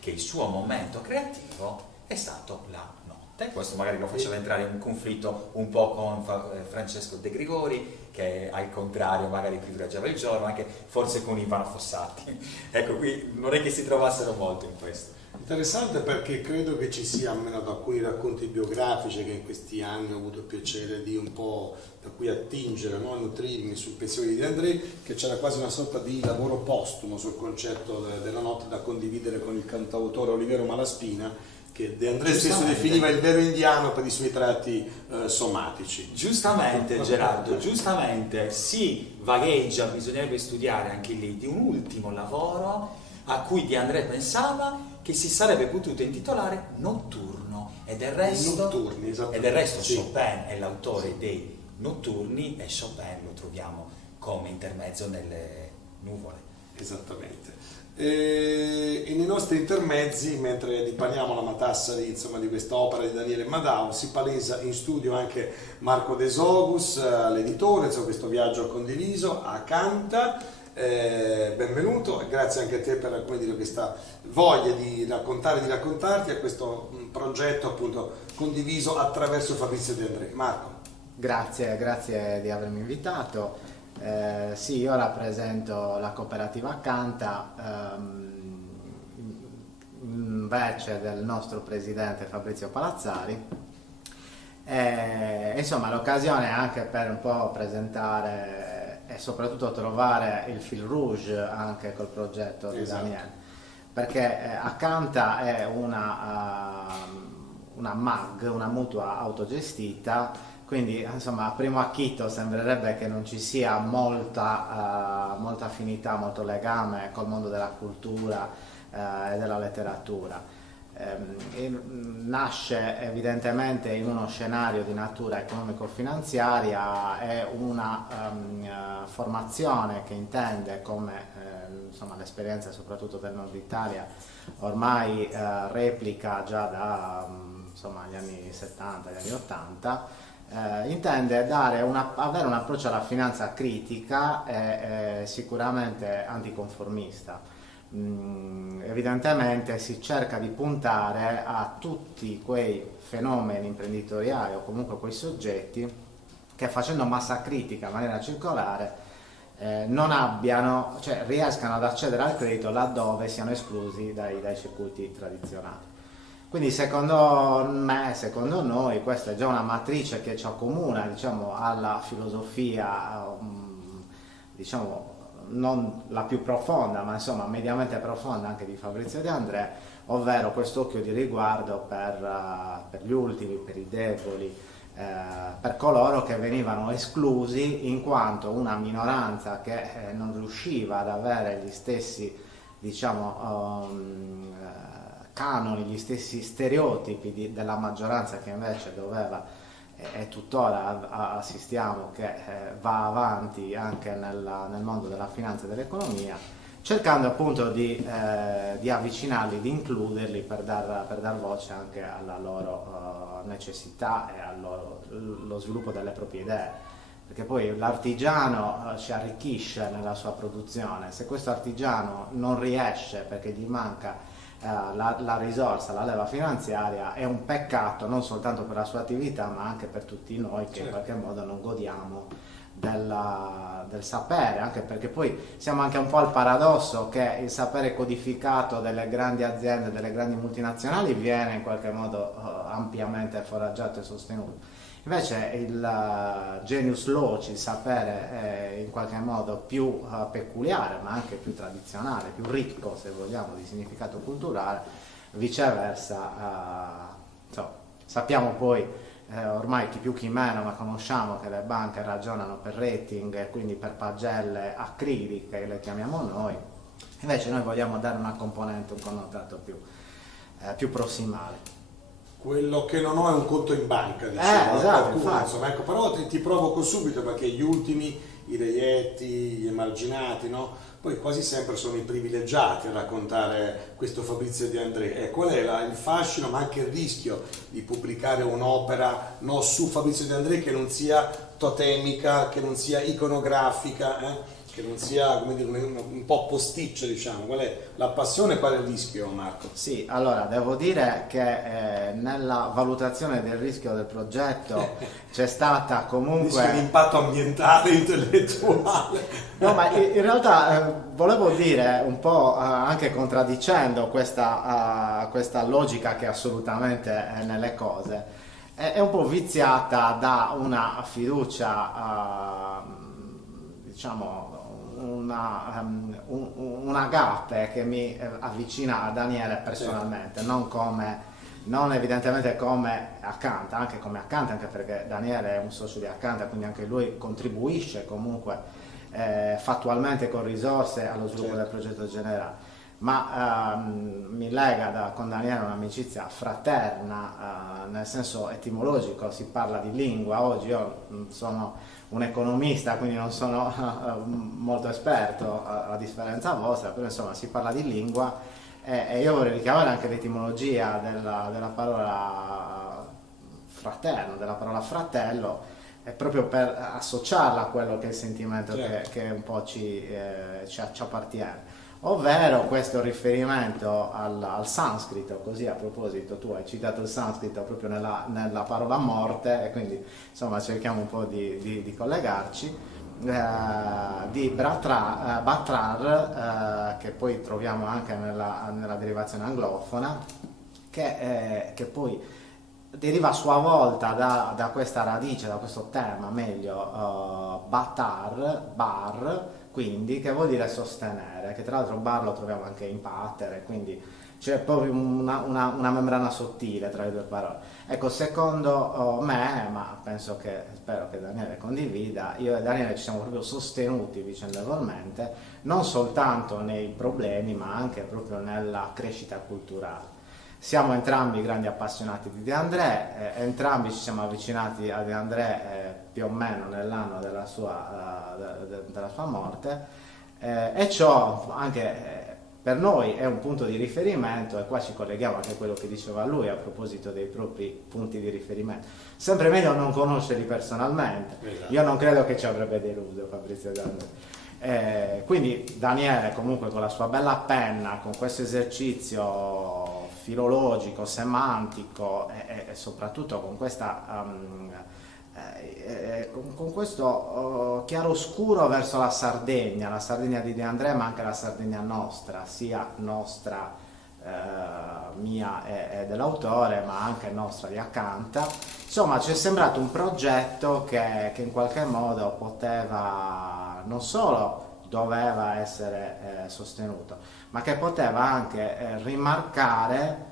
che il suo momento creativo è stato la notte. Questo magari lo faceva entrare in un conflitto un po' con Francesco De Gregori, che al contrario magari privilegiava il giorno, anche forse con Ivano Fossati. Ecco, qui non è che si trovassero molto in questo. Interessante, perché credo che ci sia, almeno da alcuni racconti biografici che in questi anni ho avuto il piacere di un po' da cui attingere, no? Nutrirmi sul pensiero di De André, che c'era quasi una sorta di lavoro postumo sul concetto della notte da condividere con il cantautore Oliviero Malaspina, che De André stesso definiva il vero indiano per i suoi tratti somatici. Giustamente Gerardo, giustamente si vagheggia, bisognerebbe studiare anche lì di un ultimo lavoro a cui De André pensava che si sarebbe potuto intitolare Notturno, e del resto, Notturni, sì. Chopin è l'autore dei Notturni, e Chopin lo troviamo come intermezzo nelle nuvole. Esattamente. E nei nostri intermezzi, mentre dipaniamo la matassa di questa opera di Daniele Madao, si palesa in studio anche Marco De Sogus, l'editore, questo viaggio condiviso a Canta. Benvenuto e grazie anche a te per questa voglia di raccontarti a questo progetto appunto condiviso attraverso Fabrizio De André. Marco. Grazie di avermi invitato. Sì, io rappresento la cooperativa Canta, invece del nostro presidente Fabrizio Palazzari. Insomma, l'occasione è anche per un po' presentare e soprattutto trovare il fil rouge anche col progetto di Daniele, perché Acanta è una MAG, una mutua autogestita, quindi insomma a primo acchito sembrerebbe che non ci sia molta affinità, molto legame col mondo della cultura e della letteratura. Nasce evidentemente in uno scenario di natura economico-finanziaria, è una formazione che intende, come l'esperienza soprattutto del nord Italia ormai replica già da gli anni 70, gli anni 80, intende avere un approccio alla finanza critica e sicuramente anticonformista. Evidentemente si cerca di puntare a tutti quei fenomeni imprenditoriali o comunque quei soggetti che, facendo massa critica in maniera circolare, riescano ad accedere al credito laddove siano esclusi dai circuiti tradizionali. Quindi secondo noi questa è già una matrice che ci accomuna alla filosofia non la più profonda, ma mediamente profonda anche di Fabrizio De André, ovvero quest'occhio di riguardo per gli ultimi, per i deboli, per coloro che venivano esclusi in quanto una minoranza che non riusciva ad avere gli stessi canoni, gli stessi stereotipi della maggioranza che invece doveva, e tuttora assistiamo che va avanti anche nel mondo della finanza e dell'economia, cercando appunto di avvicinarli, di includerli per dar voce anche alla loro necessità e allo sviluppo delle proprie idee, perché poi l'artigiano ci arricchisce nella sua produzione. Se questo artigiano non riesce perché gli manca la risorsa, la leva finanziaria, è un peccato non soltanto per la sua attività ma anche per tutti noi che in qualche modo non godiamo del sapere, anche perché poi siamo anche un po' al paradosso che il sapere codificato delle grandi aziende, delle grandi multinazionali viene in qualche modo ampiamente foraggiato e sostenuto. Invece il genius loci, il sapere in qualche modo più peculiare, ma anche più tradizionale, più ricco, se vogliamo, di significato culturale, viceversa, sappiamo poi, ormai chi più chi meno, ma conosciamo che le banche ragionano per rating e quindi per pagelle acriliche, le chiamiamo noi. Invece noi vogliamo dare una componente, un connotato più prossimale. Quello che non ho è un conto in banca, diciamo, esatto, qualcuno, infatti. insomma, ecco, però ti provoco subito perché gli ultimi, i reietti, gli emarginati, no? Poi quasi sempre sono i privilegiati a raccontare questo Fabrizio De André. E qual è il fascino, ma anche il rischio di pubblicare un'opera, no, su Fabrizio De André che non sia totemica, che non sia iconografica, che non sia, come dire, un po' posticcio, diciamo. Qual è la passione e qual è il rischio, Marco? Sì, allora devo dire che nella valutazione del rischio del progetto c'è stata comunque... L'impatto ambientale, intellettuale. No, ma in realtà volevo dire un po' anche contraddicendo questa logica che assolutamente è nelle cose, è un po' viziata da una fiducia, diciamo, un agape che mi avvicina a Daniele personalmente, non evidentemente come Acanta, anche come Acanta, anche perché Daniele è un socio di Acanta, quindi anche lui contribuisce comunque fattualmente con risorse allo sviluppo del progetto generale, ma mi lega con Daniele un'amicizia fraterna, nel senso etimologico. Si parla di lingua, oggi io sono un economista, quindi non sono molto esperto a differenza vostra, però insomma si parla di lingua e io vorrei richiamare anche l'etimologia della parola fraterno, della parola fratello, proprio per associarla a quello che è il sentimento che un po' ci appartiene. Ovvero questo riferimento al sanscrito, così a proposito tu hai citato il sanscrito proprio nella parola morte, e quindi insomma cerchiamo un po' di collegarci, di Batrar, che poi troviamo anche nella derivazione anglofona, che poi deriva a sua volta da questa radice, da questo tema meglio, bar, quindi, che vuol dire sostenere, che tra l'altro bar lo troviamo anche in pater, quindi c'è proprio una membrana sottile tra le due parole. Ecco, secondo me, ma spero che Daniele condivida, io e Daniele ci siamo proprio sostenuti vicendevolmente, non soltanto nei problemi, ma anche proprio nella crescita culturale. Siamo entrambi grandi appassionati di De André, entrambi ci siamo avvicinati a De André più o meno nell'anno della sua morte, e ciò anche per noi è un punto di riferimento, e qua ci colleghiamo anche a quello che diceva lui a proposito dei propri punti di riferimento. Sempre meglio non conoscerli personalmente, esatto. Io non credo che ci avrebbe deluso Fabrizio De André. Quindi Daniele comunque con la sua bella penna, con questo esercizio filologico, semantico e soprattutto con con questo chiaroscuro verso la Sardegna di De André, ma anche la Sardegna nostra, sia nostra mia e dell'autore, ma anche nostra di Acanta. Insomma, ci è sembrato un progetto che in qualche modo poteva, non solo doveva essere sostenuto, ma che poteva anche rimarcare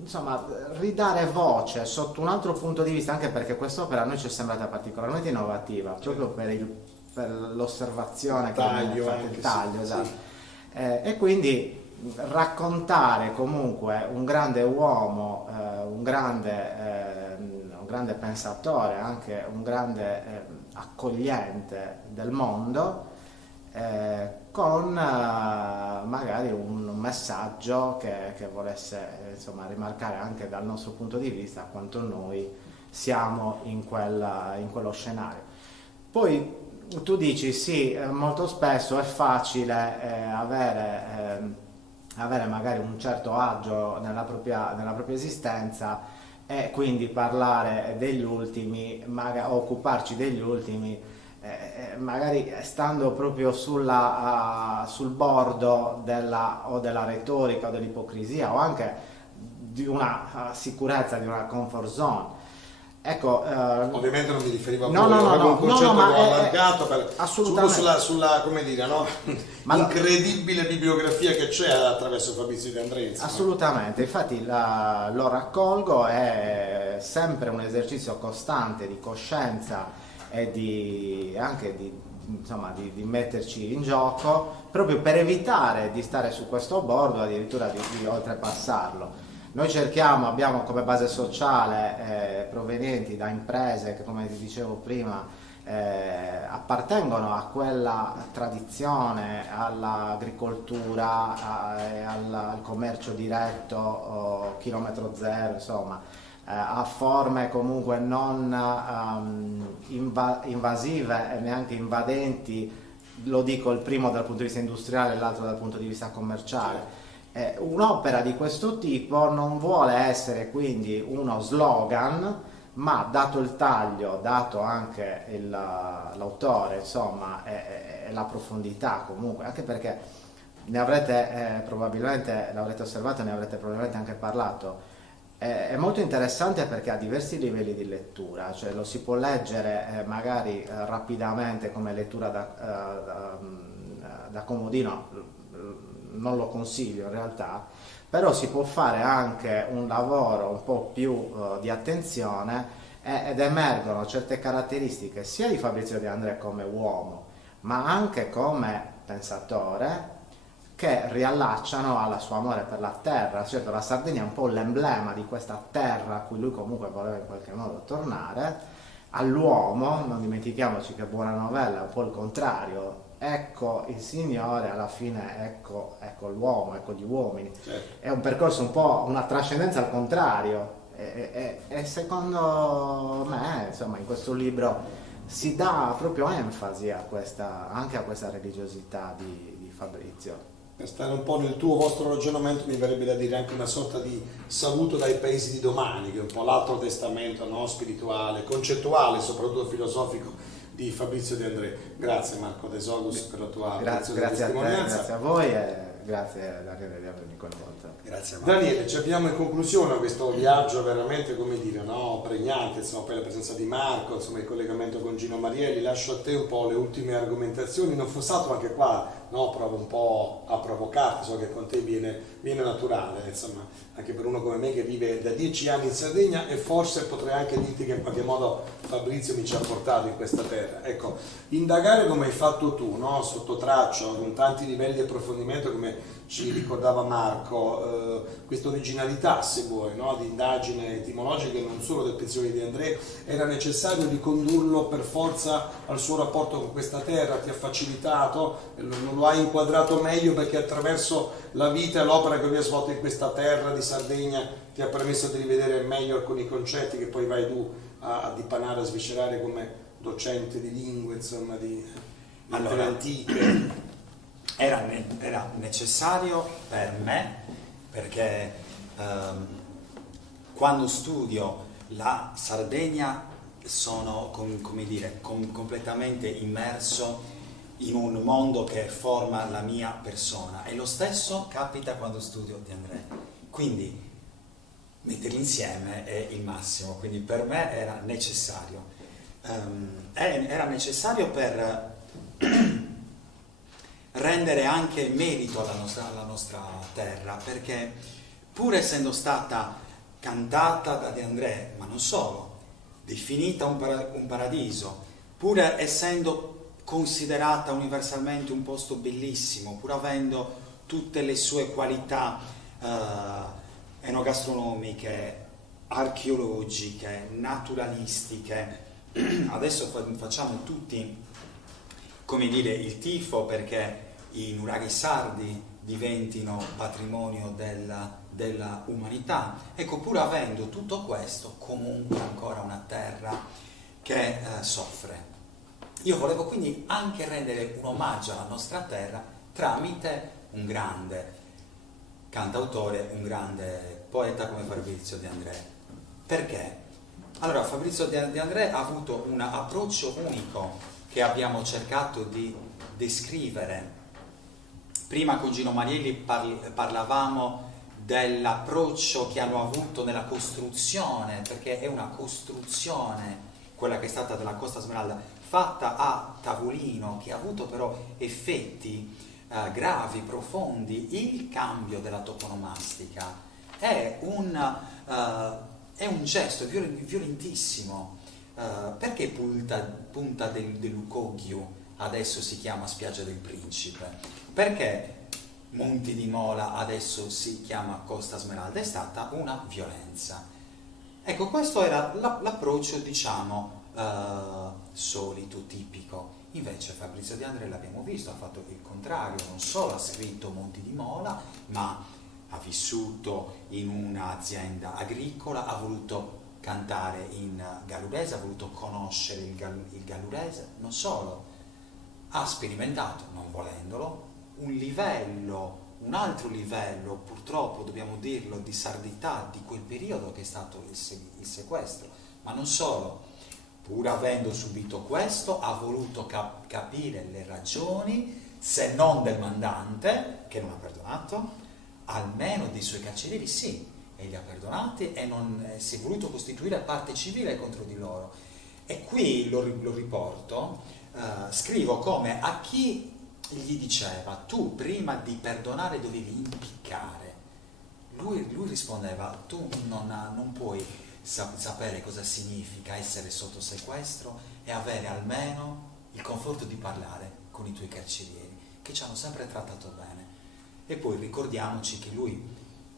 insomma, ridare voce sotto un altro punto di vista, anche perché quest'opera a noi ci è sembrata particolarmente innovativa, proprio per l'osservazione che abbiamo fatto, il taglio, esatto. Sì. E quindi raccontare comunque un grande uomo, un grande pensatore, anche un grande accogliente del mondo, con magari un messaggio che volesse insomma rimarcare anche dal nostro punto di vista quanto noi siamo in quello scenario. Poi tu dici sì, molto spesso è facile avere magari un certo agio nella propria esistenza e quindi parlare degli ultimi, occuparci degli ultimi, magari stando proprio sul bordo della retorica o dell'ipocrisia, o anche di una sicurezza, di una comfort zone. Ecco, ovviamente non mi riferivo a no, un concetto allargato assolutamente sulla come dire, no? Incredibile bibliografia che c'è attraverso Fabrizio De André. Assolutamente, infatti lo raccolgo, è sempre un esercizio costante di coscienza e anche di insomma, di metterci in gioco proprio per evitare di stare su questo bordo, addirittura di oltrepassarlo. Noi abbiamo come base sociale provenienti da imprese che, come ti dicevo prima, appartengono a quella tradizione, all'agricoltura, al commercio diretto, chilometro zero, insomma, a forme comunque non invasive e neanche invadenti, lo dico il primo dal punto di vista industriale e l'altro dal punto di vista commerciale. Un'opera di questo tipo non vuole essere quindi uno slogan, ma dato il taglio, dato anche l'autore, insomma, e la profondità comunque, anche perché ne avrete probabilmente, l'avrete osservato, ne avrete probabilmente anche parlato, è molto interessante perché ha diversi livelli di lettura, cioè lo si può leggere magari rapidamente come lettura da comodino, non lo consiglio in realtà, però si può fare anche un lavoro un po' più di attenzione ed emergono certe caratteristiche sia di Fabrizio De André come uomo, ma anche come pensatore, che riallacciano alla sua amore per la terra. Certo, la Sardegna è un po' l'emblema di questa terra a cui lui comunque voleva in qualche modo tornare, all'uomo, non dimentichiamoci che Buona Novella è un po' il contrario. Ecco il Signore, alla fine ecco l'uomo, ecco gli uomini. Certo. È un percorso un po', una trascendenza al contrario, e secondo me, insomma, in questo libro si dà proprio enfasi anche a questa religiosità di Fabrizio. Per stare un po' nel vostro ragionamento, mi verrebbe da dire anche una sorta di saluto dai paesi di domani, che è un po' l'altro testamento, no? Spirituale, concettuale, soprattutto filosofico, di Fabrizio De André. Grazie Marco De Sogus per la tua preziosa testimonianza. Grazie a voi e grazie Daniele di avermi coinvolto. Grazie Marco. Daniele, ci avviamo in conclusione a questo viaggio veramente, come dire, no? Pregnante, insomma, poi la presenza di Marco, insomma, il collegamento con Gino Marielli. Lascio a te un po' le ultime argomentazioni. Non fossato anche qua, no? Provo un po' a provocarti, so che con te viene naturale, insomma, anche per uno come me che vive da 10 anni in Sardegna, e forse potrei anche dirti che in qualche modo Fabrizio mi ci ha portato in questa terra. Ecco, indagare come hai fatto tu, no? Sotto traccia, con tanti livelli di approfondimento, come ci ricordava Marco, questa originalità, se vuoi, no? Di indagine etimologica, non solo del pensiero di De André, era necessario ricondurlo per forza al suo rapporto con questa terra, ti ha facilitato, lo hai inquadrato meglio perché attraverso la vita e l'opera che lui ha svolto in questa terra di Sardegna ti ha permesso di rivedere meglio alcuni concetti che poi vai tu a dipanare, a sviscerare come docente di lingue, insomma, di lettere antiche. Era necessario per me perché quando studio la Sardegna sono completamente immerso in un mondo che forma la mia persona, e lo stesso capita quando studio De André, quindi metterli insieme è il massimo. Quindi per me era necessario per rendere anche merito alla nostra terra, perché pur essendo stata cantata da De André, ma non solo, definita un paradiso, pur essendo considerata universalmente un posto bellissimo, pur avendo tutte le sue qualità enogastronomiche, archeologiche, naturalistiche, adesso facciamo tutti, come dire, il tifo perché i nuraghi sardi diventino patrimonio della umanità. Ecco, pur avendo tutto questo, comunque ancora una terra che soffre. Io volevo quindi anche rendere un omaggio alla nostra terra tramite un grande cantautore, un grande poeta come Fabrizio De André. Perché? Allora, Fabrizio De André ha avuto un approccio unico che abbiamo cercato di descrivere. Prima con Gino Marielli parlavamo dell'approccio che hanno avuto nella costruzione, perché è una costruzione, quella che è stata della Costa Smeralda, fatta a tavolino, che ha avuto però effetti gravi, profondi. Il cambio della toponomastica è un gesto violentissimo. Perché punta del Lucoghio adesso si chiama Spiaggia del Principe? Perché Monti di Mola adesso si chiama Costa Smeralda? È stata una violenza. Ecco, questo era l'approccio, diciamo, solito, tipico. Invece Fabrizio De André, l'abbiamo visto, ha fatto il contrario, non solo ha scritto Monti di Mola, ma ha vissuto in un'azienda agricola, ha voluto cantare in gallurese, ha voluto conoscere il gallurese, non solo, ha sperimentato, non volendolo, un altro livello, purtroppo dobbiamo dirlo, di sardità di quel periodo che è stato il sequestro, ma non solo. Pur avendo subito questo, ha voluto capire le ragioni, se non del mandante, che non ha perdonato, almeno dei suoi carcerieri sì, e li ha perdonati e non si è voluto costituire parte civile contro di loro. E qui lo riporto, scrivo come a chi gli diceva: tu prima di perdonare dovevi impiccare. Lui rispondeva: tu non puoi sapere cosa significa essere sotto sequestro e avere almeno il conforto di parlare con i tuoi carcerieri, che ci hanno sempre trattato bene. E poi ricordiamoci che lui,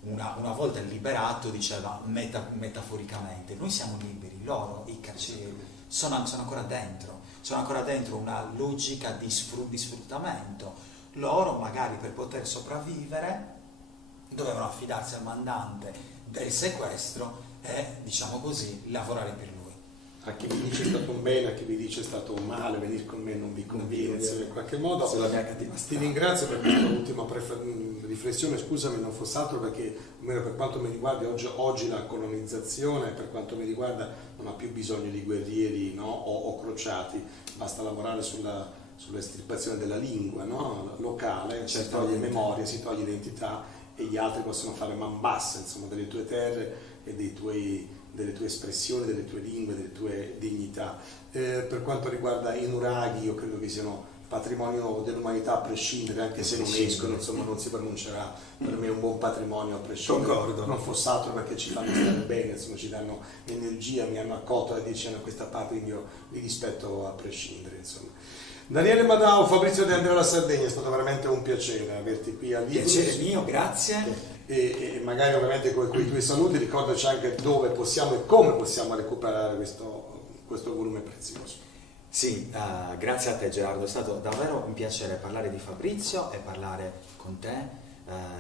una volta liberato, diceva metaforicamente: noi siamo liberi, loro, i carcerieri, sono ancora dentro una logica di sfruttamento. Loro magari per poter sopravvivere dovevano affidarsi al mandante del sequestro e, diciamo così, lavorare per lui. A chi vi dice è stato un bene, a chi vi dice è stato un male, venire con me non vi conviene, in qualche modo. Ti ringrazio per questa ultima riflessione, scusami, non fosse altro perché, almeno per quanto mi riguarda, oggi la colonizzazione, per quanto mi riguarda, non ha più bisogno di guerrieri, no? o crociati, basta lavorare sull'estirpazione della lingua, no? locale, si toglie memoria, si toglie identità e gli altri possono fare man bassa, insomma, delle tue terre e delle tue espressioni, delle tue lingue, delle tue dignità. Per quanto riguarda i nuraghi, io credo che siano patrimonio dell'umanità a prescindere, anche se non escono, insomma non si pronuncerà, per me è un buon patrimonio a prescindere. Concordo. Non fosse altro perché ci fanno stare bene, insomma ci danno energia, mi hanno accolto da 10 anni a questa parte, quindi io li rispetto a prescindere, insomma. Daniele Madao, Fabrizio De André, la Sardegna, è stato veramente un piacere averti qui a Librus. Piacere mio, grazie. E magari ovviamente con i tuoi saluti ricordaci anche dove possiamo e come possiamo recuperare questo volume prezioso. Sì, grazie a te Gerardo, è stato davvero un piacere parlare di Fabrizio e parlare con te,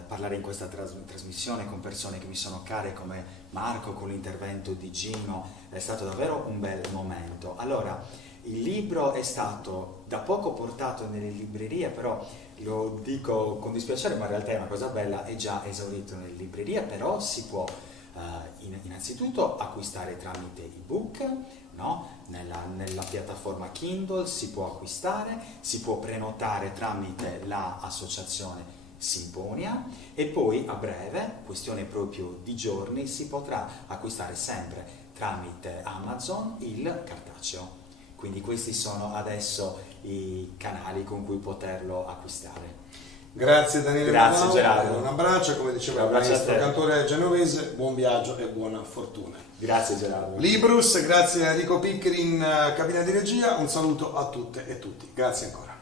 parlare in questa trasmissione con persone che mi sono care come Marco, con l'intervento di Gino, è stato davvero un bel momento. Allora, il libro è stato da poco portato nelle librerie, però lo dico con dispiacere, ma in realtà è una cosa bella, è già esaurito nelle librerie, però si può innanzitutto acquistare tramite ebook, no? Nella piattaforma Kindle si può acquistare, si può prenotare tramite l'associazione Sinfonia e poi a breve, questione proprio di giorni, si potrà acquistare sempre tramite Amazon il cartaceo. Quindi questi sono adesso i canali con cui poterlo acquistare. Grazie Daniele. Grazie Madao, Gerardo. un abbraccio, come diceva il maestro cantore genovese, buon viaggio e buona fortuna. Grazie Gerardo. Librus, grazie a Enrico Piccheri in cabina di regia, un saluto a tutte e tutti. Grazie ancora.